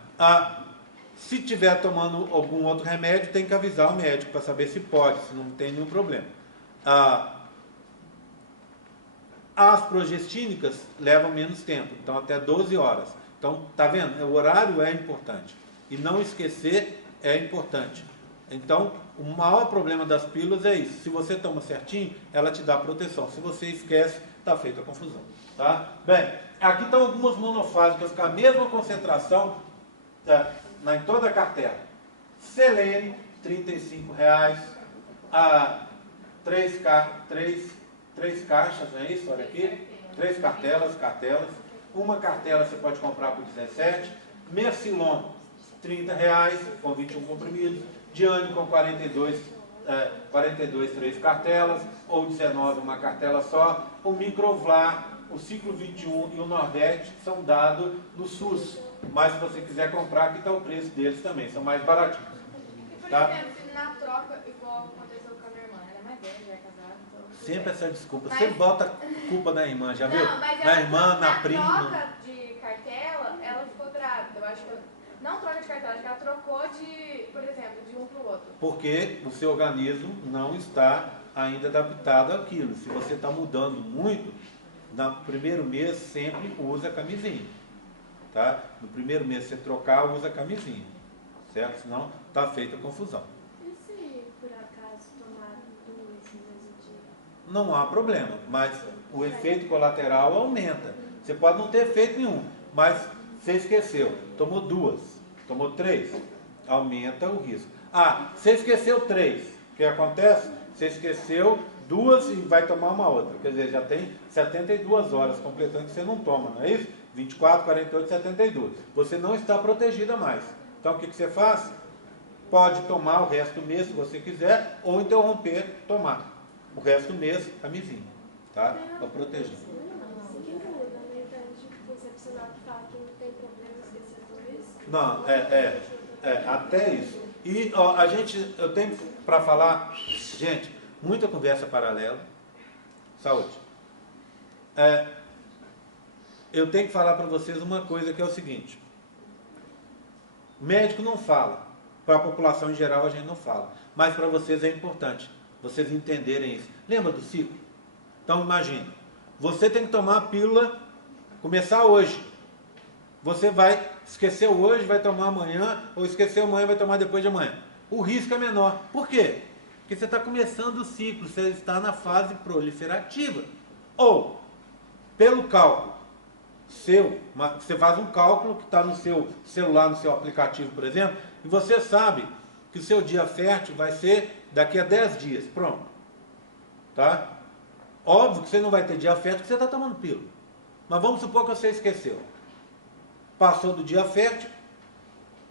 Se tiver tomando algum outro remédio, tem que avisar o médico para saber se pode, se não tem nenhum problema. As progestínicas levam menos tempo, então até 12 horas. Então, tá vendo? O horário é importante. E não esquecer é importante. Então, o maior problema das pílulas é isso. Se você toma certinho, ela te dá proteção. Se você esquece, está feita a confusão. Tá? Bem, aqui estão algumas monofásicas com a mesma concentração em toda a cartela. Selênio, R$ 35,00. Três caixas, não é isso? Olha aqui. 3 cartelas. Uma cartela você pode comprar por 17. Mercilon, R$ 30,00, com 21 comprimidos. Diane com 42, 3 cartelas, ou 19, uma cartela só. O Microvlar, o Ciclo 21 e o Nordeste são dados no SUS. Mas se você quiser comprar, aqui está o preço deles também, são mais baratinhos. E, por Tá? exemplo, se na troca, igual aconteceu com a minha irmã, ela é mais velha, já é casada, então... Sempre essa desculpa. Mas- Você bota a culpa na irmã, já viu? Não, mas Na ela, irmã, na na prima. troca de cartela, ela ficou grávida. Eu acho que... Não troca de cartela, acho que ela trocou de, por exemplo, de um para o outro. Porque o seu organismo não está ainda adaptado àquilo. Se você está mudando muito, no primeiro mês sempre usa camisinha. Tá? No primeiro mês você trocar, usa camisinha. Certo? Senão está feita a confusão. E se por acaso tomar 2 no mesmo dia? Não há problema, mas o efeito colateral aumenta. Você pode não ter efeito nenhum, mas você esqueceu, tomou 2, tomou 3, aumenta o risco. Você esqueceu 3, o que acontece? Você esqueceu 2 e vai tomar uma outra, quer dizer, já tem 72 horas completando que você não toma, não é isso? 24, 48, 72. Você não está protegida mais. Então o que você faz? Pode tomar o resto do mês se você quiser, ou interromper, tomar o resto do mês, camisinha, tá? Para proteger. Que muda, né? Então, tipo, concepcional que fala que não tem problema esquecer 2. Não, até isso. E ó, eu tenho para falar, gente, muita conversa paralela. Saúde. Eu tenho que falar para vocês uma coisa que é o seguinte. Médico não fala. Para a população em geral a gente não fala. Mas para vocês é importante vocês entenderem isso. Lembra do ciclo? Então imagine, você tem que tomar a pílula, começar hoje. Você vai esquecer hoje, vai tomar amanhã, ou esquecer amanhã, vai tomar depois de amanhã. O risco é menor. Por quê? Porque você está começando o ciclo, você está na fase proliferativa. Ou, pelo cálculo você faz um cálculo que está no seu celular, no seu aplicativo, por exemplo, e você sabe que o seu dia fértil vai ser daqui a 10 dias. Pronto. Tá? Óbvio que você não vai ter dia fértil porque você está tomando pílula. Mas vamos supor que você esqueceu. Passou do dia fértil,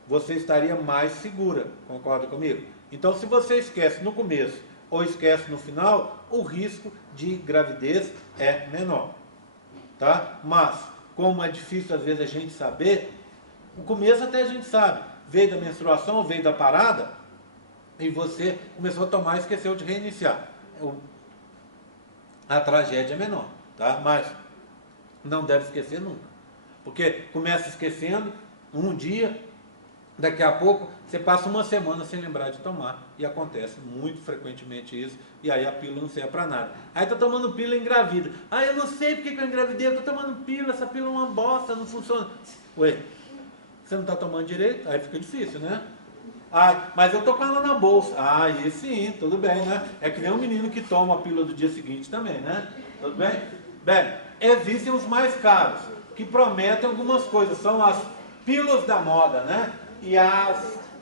você estaria mais segura. Concorda comigo? Então, se você esquece no começo ou esquece no final, o risco de gravidez é menor. Tá? Mas, como é difícil às vezes a gente saber, no começo até a gente sabe. Veio da menstruação ou veio da parada, e você começou a tomar e esqueceu de reiniciar. A tragédia é menor. Tá? Mas não deve esquecer nunca. Porque começa esquecendo um dia, daqui a pouco você passa uma semana sem lembrar de tomar. E acontece muito frequentemente isso. E aí a pílula não serve para nada. Aí está tomando pílula e engravida. Eu não sei porque que eu engravidei, eu estou tomando pílula, essa pílula é uma bosta, não funciona. Ué, você não está tomando direito? Aí fica difícil, né? Mas eu estou com ela na bolsa. Aí sim, tudo bem, né? É que nem um menino que toma a pílula do dia seguinte também, né? Tudo bem? Bem, existem os mais caros, que prometem algumas coisas. São as pílulas da moda, né?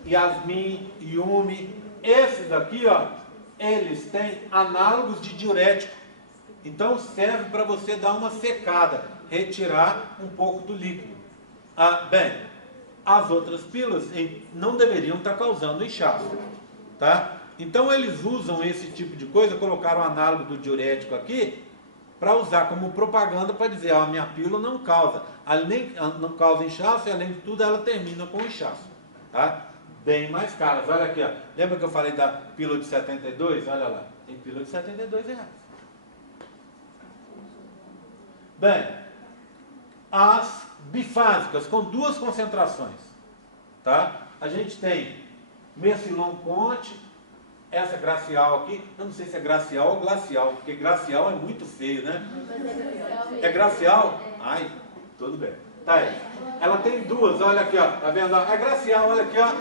Yasmin, Yumi. Esses aqui, ó, eles têm análogos de diurético. Então serve para você dar uma secada, retirar um pouco do líquido. Bem, as outras pílulas não deveriam estar causando inchaço, tá? Então eles usam esse tipo de coisa, colocaram o análogo do diurético aqui, para usar como propaganda para dizer, a minha pílula não causa inchaço e além de tudo ela termina com inchaço, tá? Bem mais caras. Olha aqui, ó. Lembra que eu falei da pílula de 72? Olha lá, tem pílula de R$72. Bem, as bifásicas com 2 concentrações, tá? A gente tem Mercilon Conte, essa Gracial aqui, eu não sei se é Gracial ou Glacial, porque Gracial é muito feio, né? É Gracial? Ai, tudo bem. Tá aí. Ela tem 2, olha aqui, ó. Tá vendo? É Gracial, olha aqui, ó.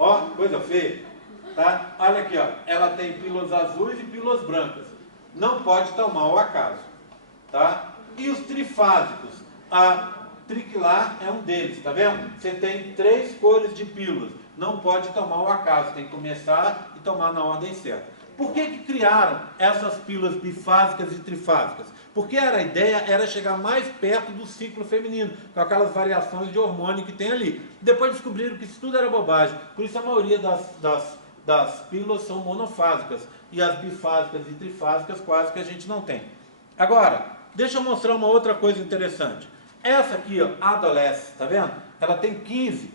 Ó, coisa feia. Tá? Olha aqui, ó. Ela tem pílulas azuis e pílulas brancas. Não pode tomar ao acaso. tá? E os trifásicos? A triquilar é um deles, tá vendo? Você tem 3 cores de pílulas. Não pode tomar ao acaso, tem que começar e tomar na ordem certa. Por que criaram essas pílulas bifásicas e trifásicas? Porque a ideia era chegar mais perto do ciclo feminino, com aquelas variações de hormônio que tem ali. Depois descobriram que isso tudo era bobagem, por isso a maioria das pílulas são monofásicas, e as bifásicas e trifásicas quase que a gente não tem. Agora, deixa eu mostrar uma outra coisa interessante. Essa aqui, ó, adolesce, tá vendo? Ela tem 15,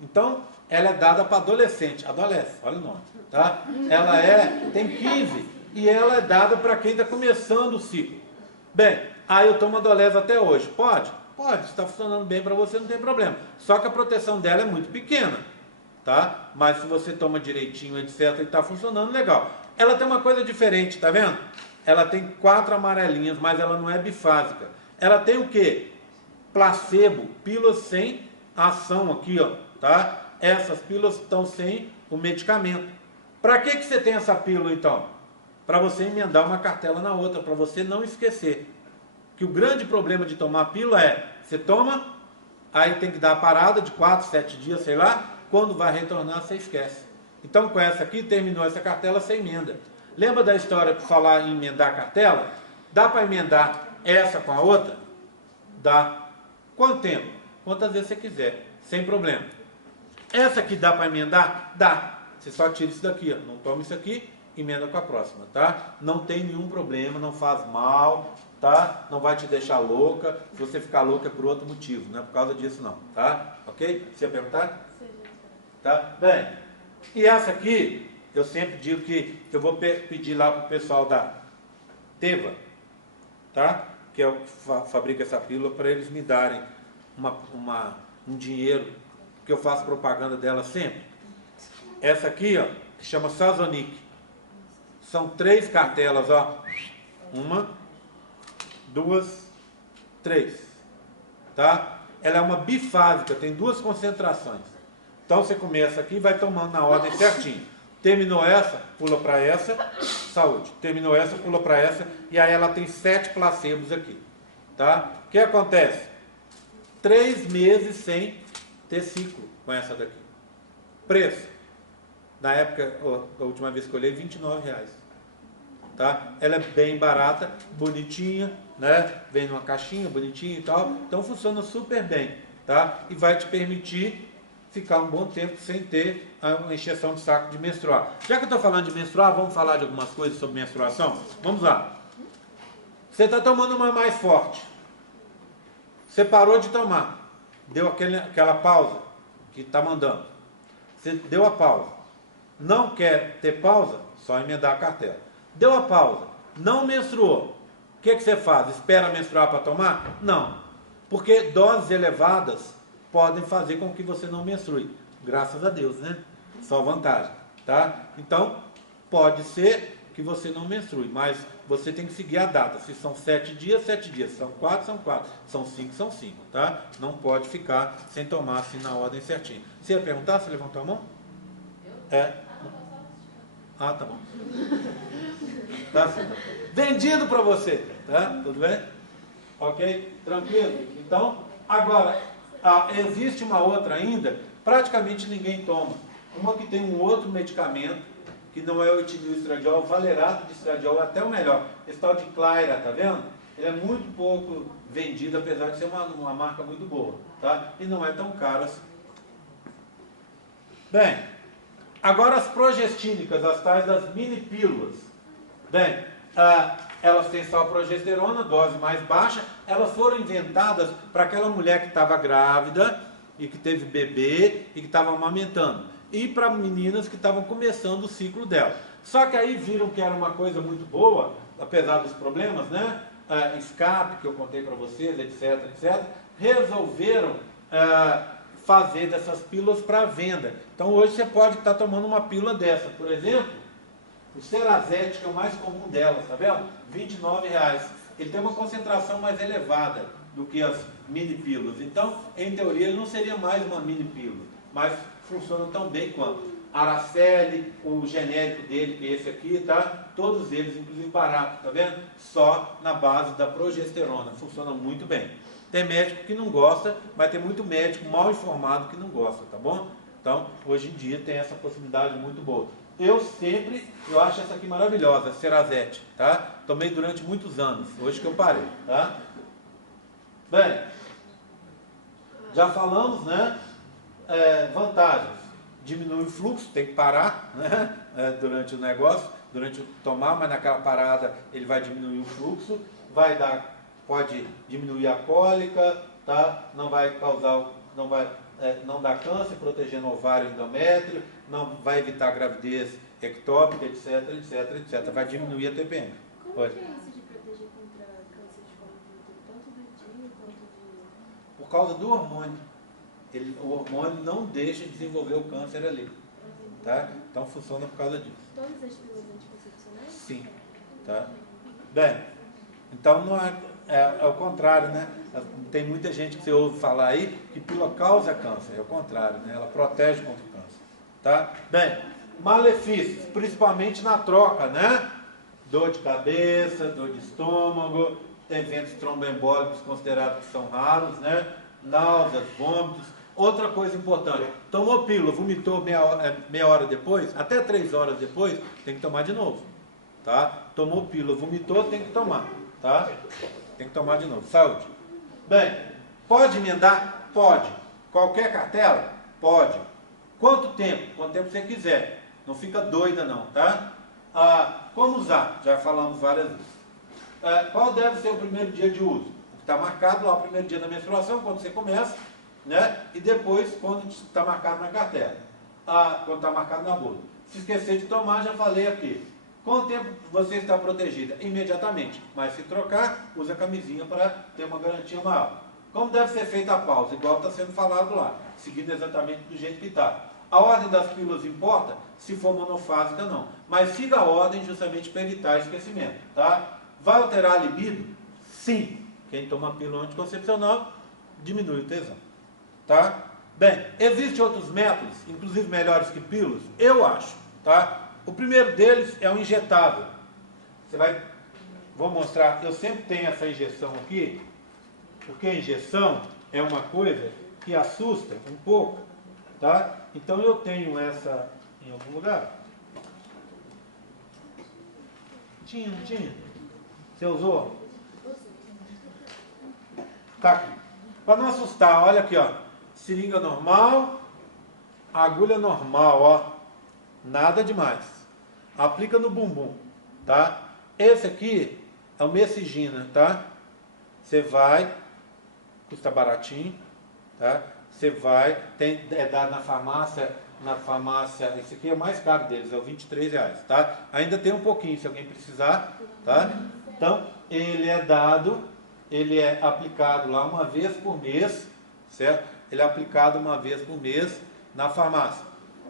então ela é dada para adolescente, adolesce, olha o nome, tá? Ela tem 15 e ela é dada para quem está começando o ciclo. Bem, aí eu tomo adolesce até hoje, pode? Pode, se está funcionando bem para você não tem problema, só que a proteção dela é muito pequena, tá? Mas se você toma direitinho, etc, e está funcionando legal. Ela tem uma coisa diferente, tá vendo? Ela tem 4 amarelinhas, mas ela não é bifásica. Ela tem o quê? Placebo, pílulas sem ação aqui, ó, tá? Essas pílulas estão sem o medicamento. Para que você tem essa pílula, então? Para você emendar uma cartela na outra, para você não esquecer. Que o grande problema de tomar pílula é, você toma, aí tem que dar a parada de 4, 7 dias, sei lá, quando vai retornar, você esquece. Então, com essa aqui, terminou essa cartela, você emenda. Lembra da história para falar em emendar a cartela? Dá para emendar essa com a outra? Dá. Quanto tempo? Quantas vezes você quiser, sem problema. Essa aqui dá para emendar? Dá. Você só tira isso daqui, ó. Não toma isso aqui, emenda com a próxima, tá? Não tem nenhum problema, não faz mal, tá? Não vai te deixar louca. Se você ficar louca é por outro motivo, não é por causa disso não, tá? Ok? Você ia perguntar? Tá? Bem, e essa aqui, eu sempre digo que eu vou pedir lá para o pessoal da Teva, tá? Que é o que fabrica essa pílula, para eles me darem um dinheiro, que eu faço propaganda dela sempre. Essa aqui, ó, que chama Sazonic. São 3 cartelas, ó. 1, 2, 3. Tá? Ela é uma bifásica, tem 2 concentrações. Então você começa aqui e vai tomando na ordem certinho. Terminou essa, pula para essa, saúde. Terminou essa, pula para essa, e aí ela tem 7 placebos aqui. Tá? O que acontece? 3 meses sem ter ciclo com essa daqui. Preço. Na época, a última vez que eu olhei, R$29. Tá? Ela é bem barata, bonitinha, né? Vem numa caixinha bonitinha e tal. Então funciona super bem. Tá? E vai te permitir ficar um bom tempo sem ter uma encheção de saco de menstruar. Já que eu estou falando de menstruar, vamos falar de algumas coisas sobre menstruação? Vamos lá. Você está tomando uma mais forte. Você parou de tomar. Deu aquela pausa que está mandando. Você deu a pausa. Não quer ter pausa? Só emendar a cartela. Deu a pausa. Não menstruou. O que você faz? Espera menstruar para tomar? Não. Porque doses elevadas podem fazer com que você não menstrue. Graças a Deus, né? Só vantagem, tá? Então, pode ser que você não menstrue, mas você tem que seguir a data. Se são 7 dias, 7 dias. Se são 4, são 4. São 5, são 5, tá? Não pode ficar sem tomar assim na ordem certinha. Você ia perguntar? Você levantou a mão? É. Ah, tá bom. Tá certo. Vendido para você, tá? Tudo bem? Ok? Tranquilo? Então, agora, existe uma outra ainda, praticamente ninguém toma. Uma que tem um outro medicamento, que não é o etililestradiol, o valerato de estradiol é até o melhor. Esse tal de Clyra, tá vendo? Ele é muito pouco vendido, apesar de ser uma marca muito boa, tá? E não é tão caro assim. Bem, agora as progestínicas, as tais das mini pílulas. Bem, elas têm só progesterona, dose mais baixa. Elas foram inventadas para aquela mulher que estava grávida e que teve bebê e que estava amamentando. E para meninas que estavam começando o ciclo dela. Só que aí viram que era uma coisa muito boa, apesar dos problemas, né? Escape, que eu contei para vocês, etc, etc. Resolveram fazer dessas pílulas para venda. Então hoje você pode estar tomando uma pílula dessa. Por exemplo, o Cerazete, que é o mais comum delas, tá vendo? R$29. Ele tem uma concentração mais elevada do que as mini pílulas. Então, em teoria, ele não seria mais uma mini pílula, mas funciona tão bem quanto. Araceli, o genérico dele, que é esse aqui, tá? Todos eles, inclusive barato, tá vendo? Só na base da progesterona, funciona muito bem. Tem médico que não gosta, mas tem muito médico mal informado que não gosta, tá bom? Então, hoje em dia tem essa possibilidade muito boa. Eu acho essa aqui maravilhosa, Cerazete, tá? Tomei durante muitos anos, hoje que eu parei, tá? Bem, já falamos, né? Vantagens. Diminui o fluxo, tem que parar, né? Durante o negócio, durante o tomar, mas naquela parada ele vai diminuir o fluxo, pode diminuir a cólica, tá? Não vai causar, não dá câncer, protegendo o ovário e endométrio, não vai evitar gravidez ectópica, etc, etc, etc. Vai diminuir a TPM. Como que é isso de proteger contra câncer de colo de útero, tanto do DIU quanto de... Por causa do hormônio. O hormônio não deixa de desenvolver o câncer ali. Tá? Então funciona por causa disso. Todas as pílulas anticoncepcionais? Sim. Tá? Bem, então não é o contrário, né? Tem muita gente que você ouve falar aí que pílula causa câncer. É o contrário, né? Ela protege contra o câncer. Tá? Bem, malefícios, principalmente na troca, né? Dor de cabeça, dor de estômago, eventos tromboembólicos considerados que são raros, né? Náuseas, vômitos. Outra coisa importante, tomou pílula, vomitou meia hora depois, até 3 horas depois, tem que tomar de novo, tá? Tomou pílula, vomitou, tem que tomar, tá? Tem que tomar de novo. Saúde. Bem, pode emendar? Pode. Qualquer cartela? Pode. Quanto tempo? Quanto tempo você quiser. Não fica doida não, tá? Como usar? Já falamos várias vezes. Qual deve ser o primeiro dia de uso? Está marcado lá o primeiro dia da menstruação, quando você começa, né? E depois quando está marcado na cartela, quando está marcado na bula. Se esquecer de tomar, já falei aqui. Quanto tempo você está protegida? Imediatamente. Mas se trocar, usa a camisinha para ter uma garantia maior. Como deve ser feita a pausa? Igual está sendo falado lá, seguindo exatamente do jeito que está. A ordem das pílulas importa? Se for monofásica, não. Mas siga a ordem justamente para evitar esquecimento, tá? Vai alterar a libido? Sim. Quem toma pílula anticoncepcional diminui o tesão. Tá? Bem, existem outros métodos, inclusive melhores que pílulas? Eu acho. Tá? O primeiro deles é o injetável. Vou mostrar, eu sempre tenho essa injeção aqui, porque a injeção é uma coisa que assusta um pouco. Tá? Então eu tenho essa em algum lugar. Tinha, não tinha? Você usou? Tá aqui. Para não assustar, olha aqui, ó. Seringa normal, agulha normal, ó. Nada demais. Aplica no bumbum, tá? Esse aqui é o Mesigina, tá? Você vai, custa baratinho, tá? Você vai, é dado na farmácia, esse aqui é o mais caro deles, é o R$23, tá? Ainda tem um pouquinho, se alguém precisar, tá? Então, ele é aplicado lá uma vez por mês, certo? Ele é aplicado uma vez por mês na farmácia.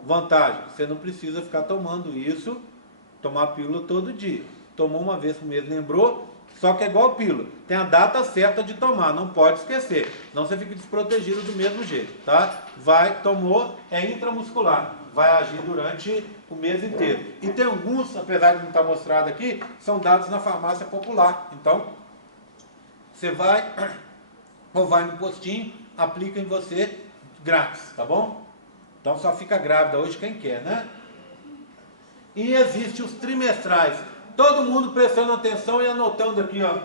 Vantagem, você não precisa ficar tomando isso, tomar pílula todo dia. Tomou uma vez por mês, lembrou? Só que é igual pílula, tem a data certa de tomar, não pode esquecer, senão você fica desprotegido do mesmo jeito, tá? Tomou, é intramuscular, vai agir durante o mês inteiro. E tem alguns, apesar de não estar mostrado aqui, são dados na farmácia popular. Então, você vai no postinho, aplica em você grátis, tá bom? Então só fica grávida hoje quem quer, né? E existe os trimestrais. Todo mundo prestando atenção e anotando aqui, ó.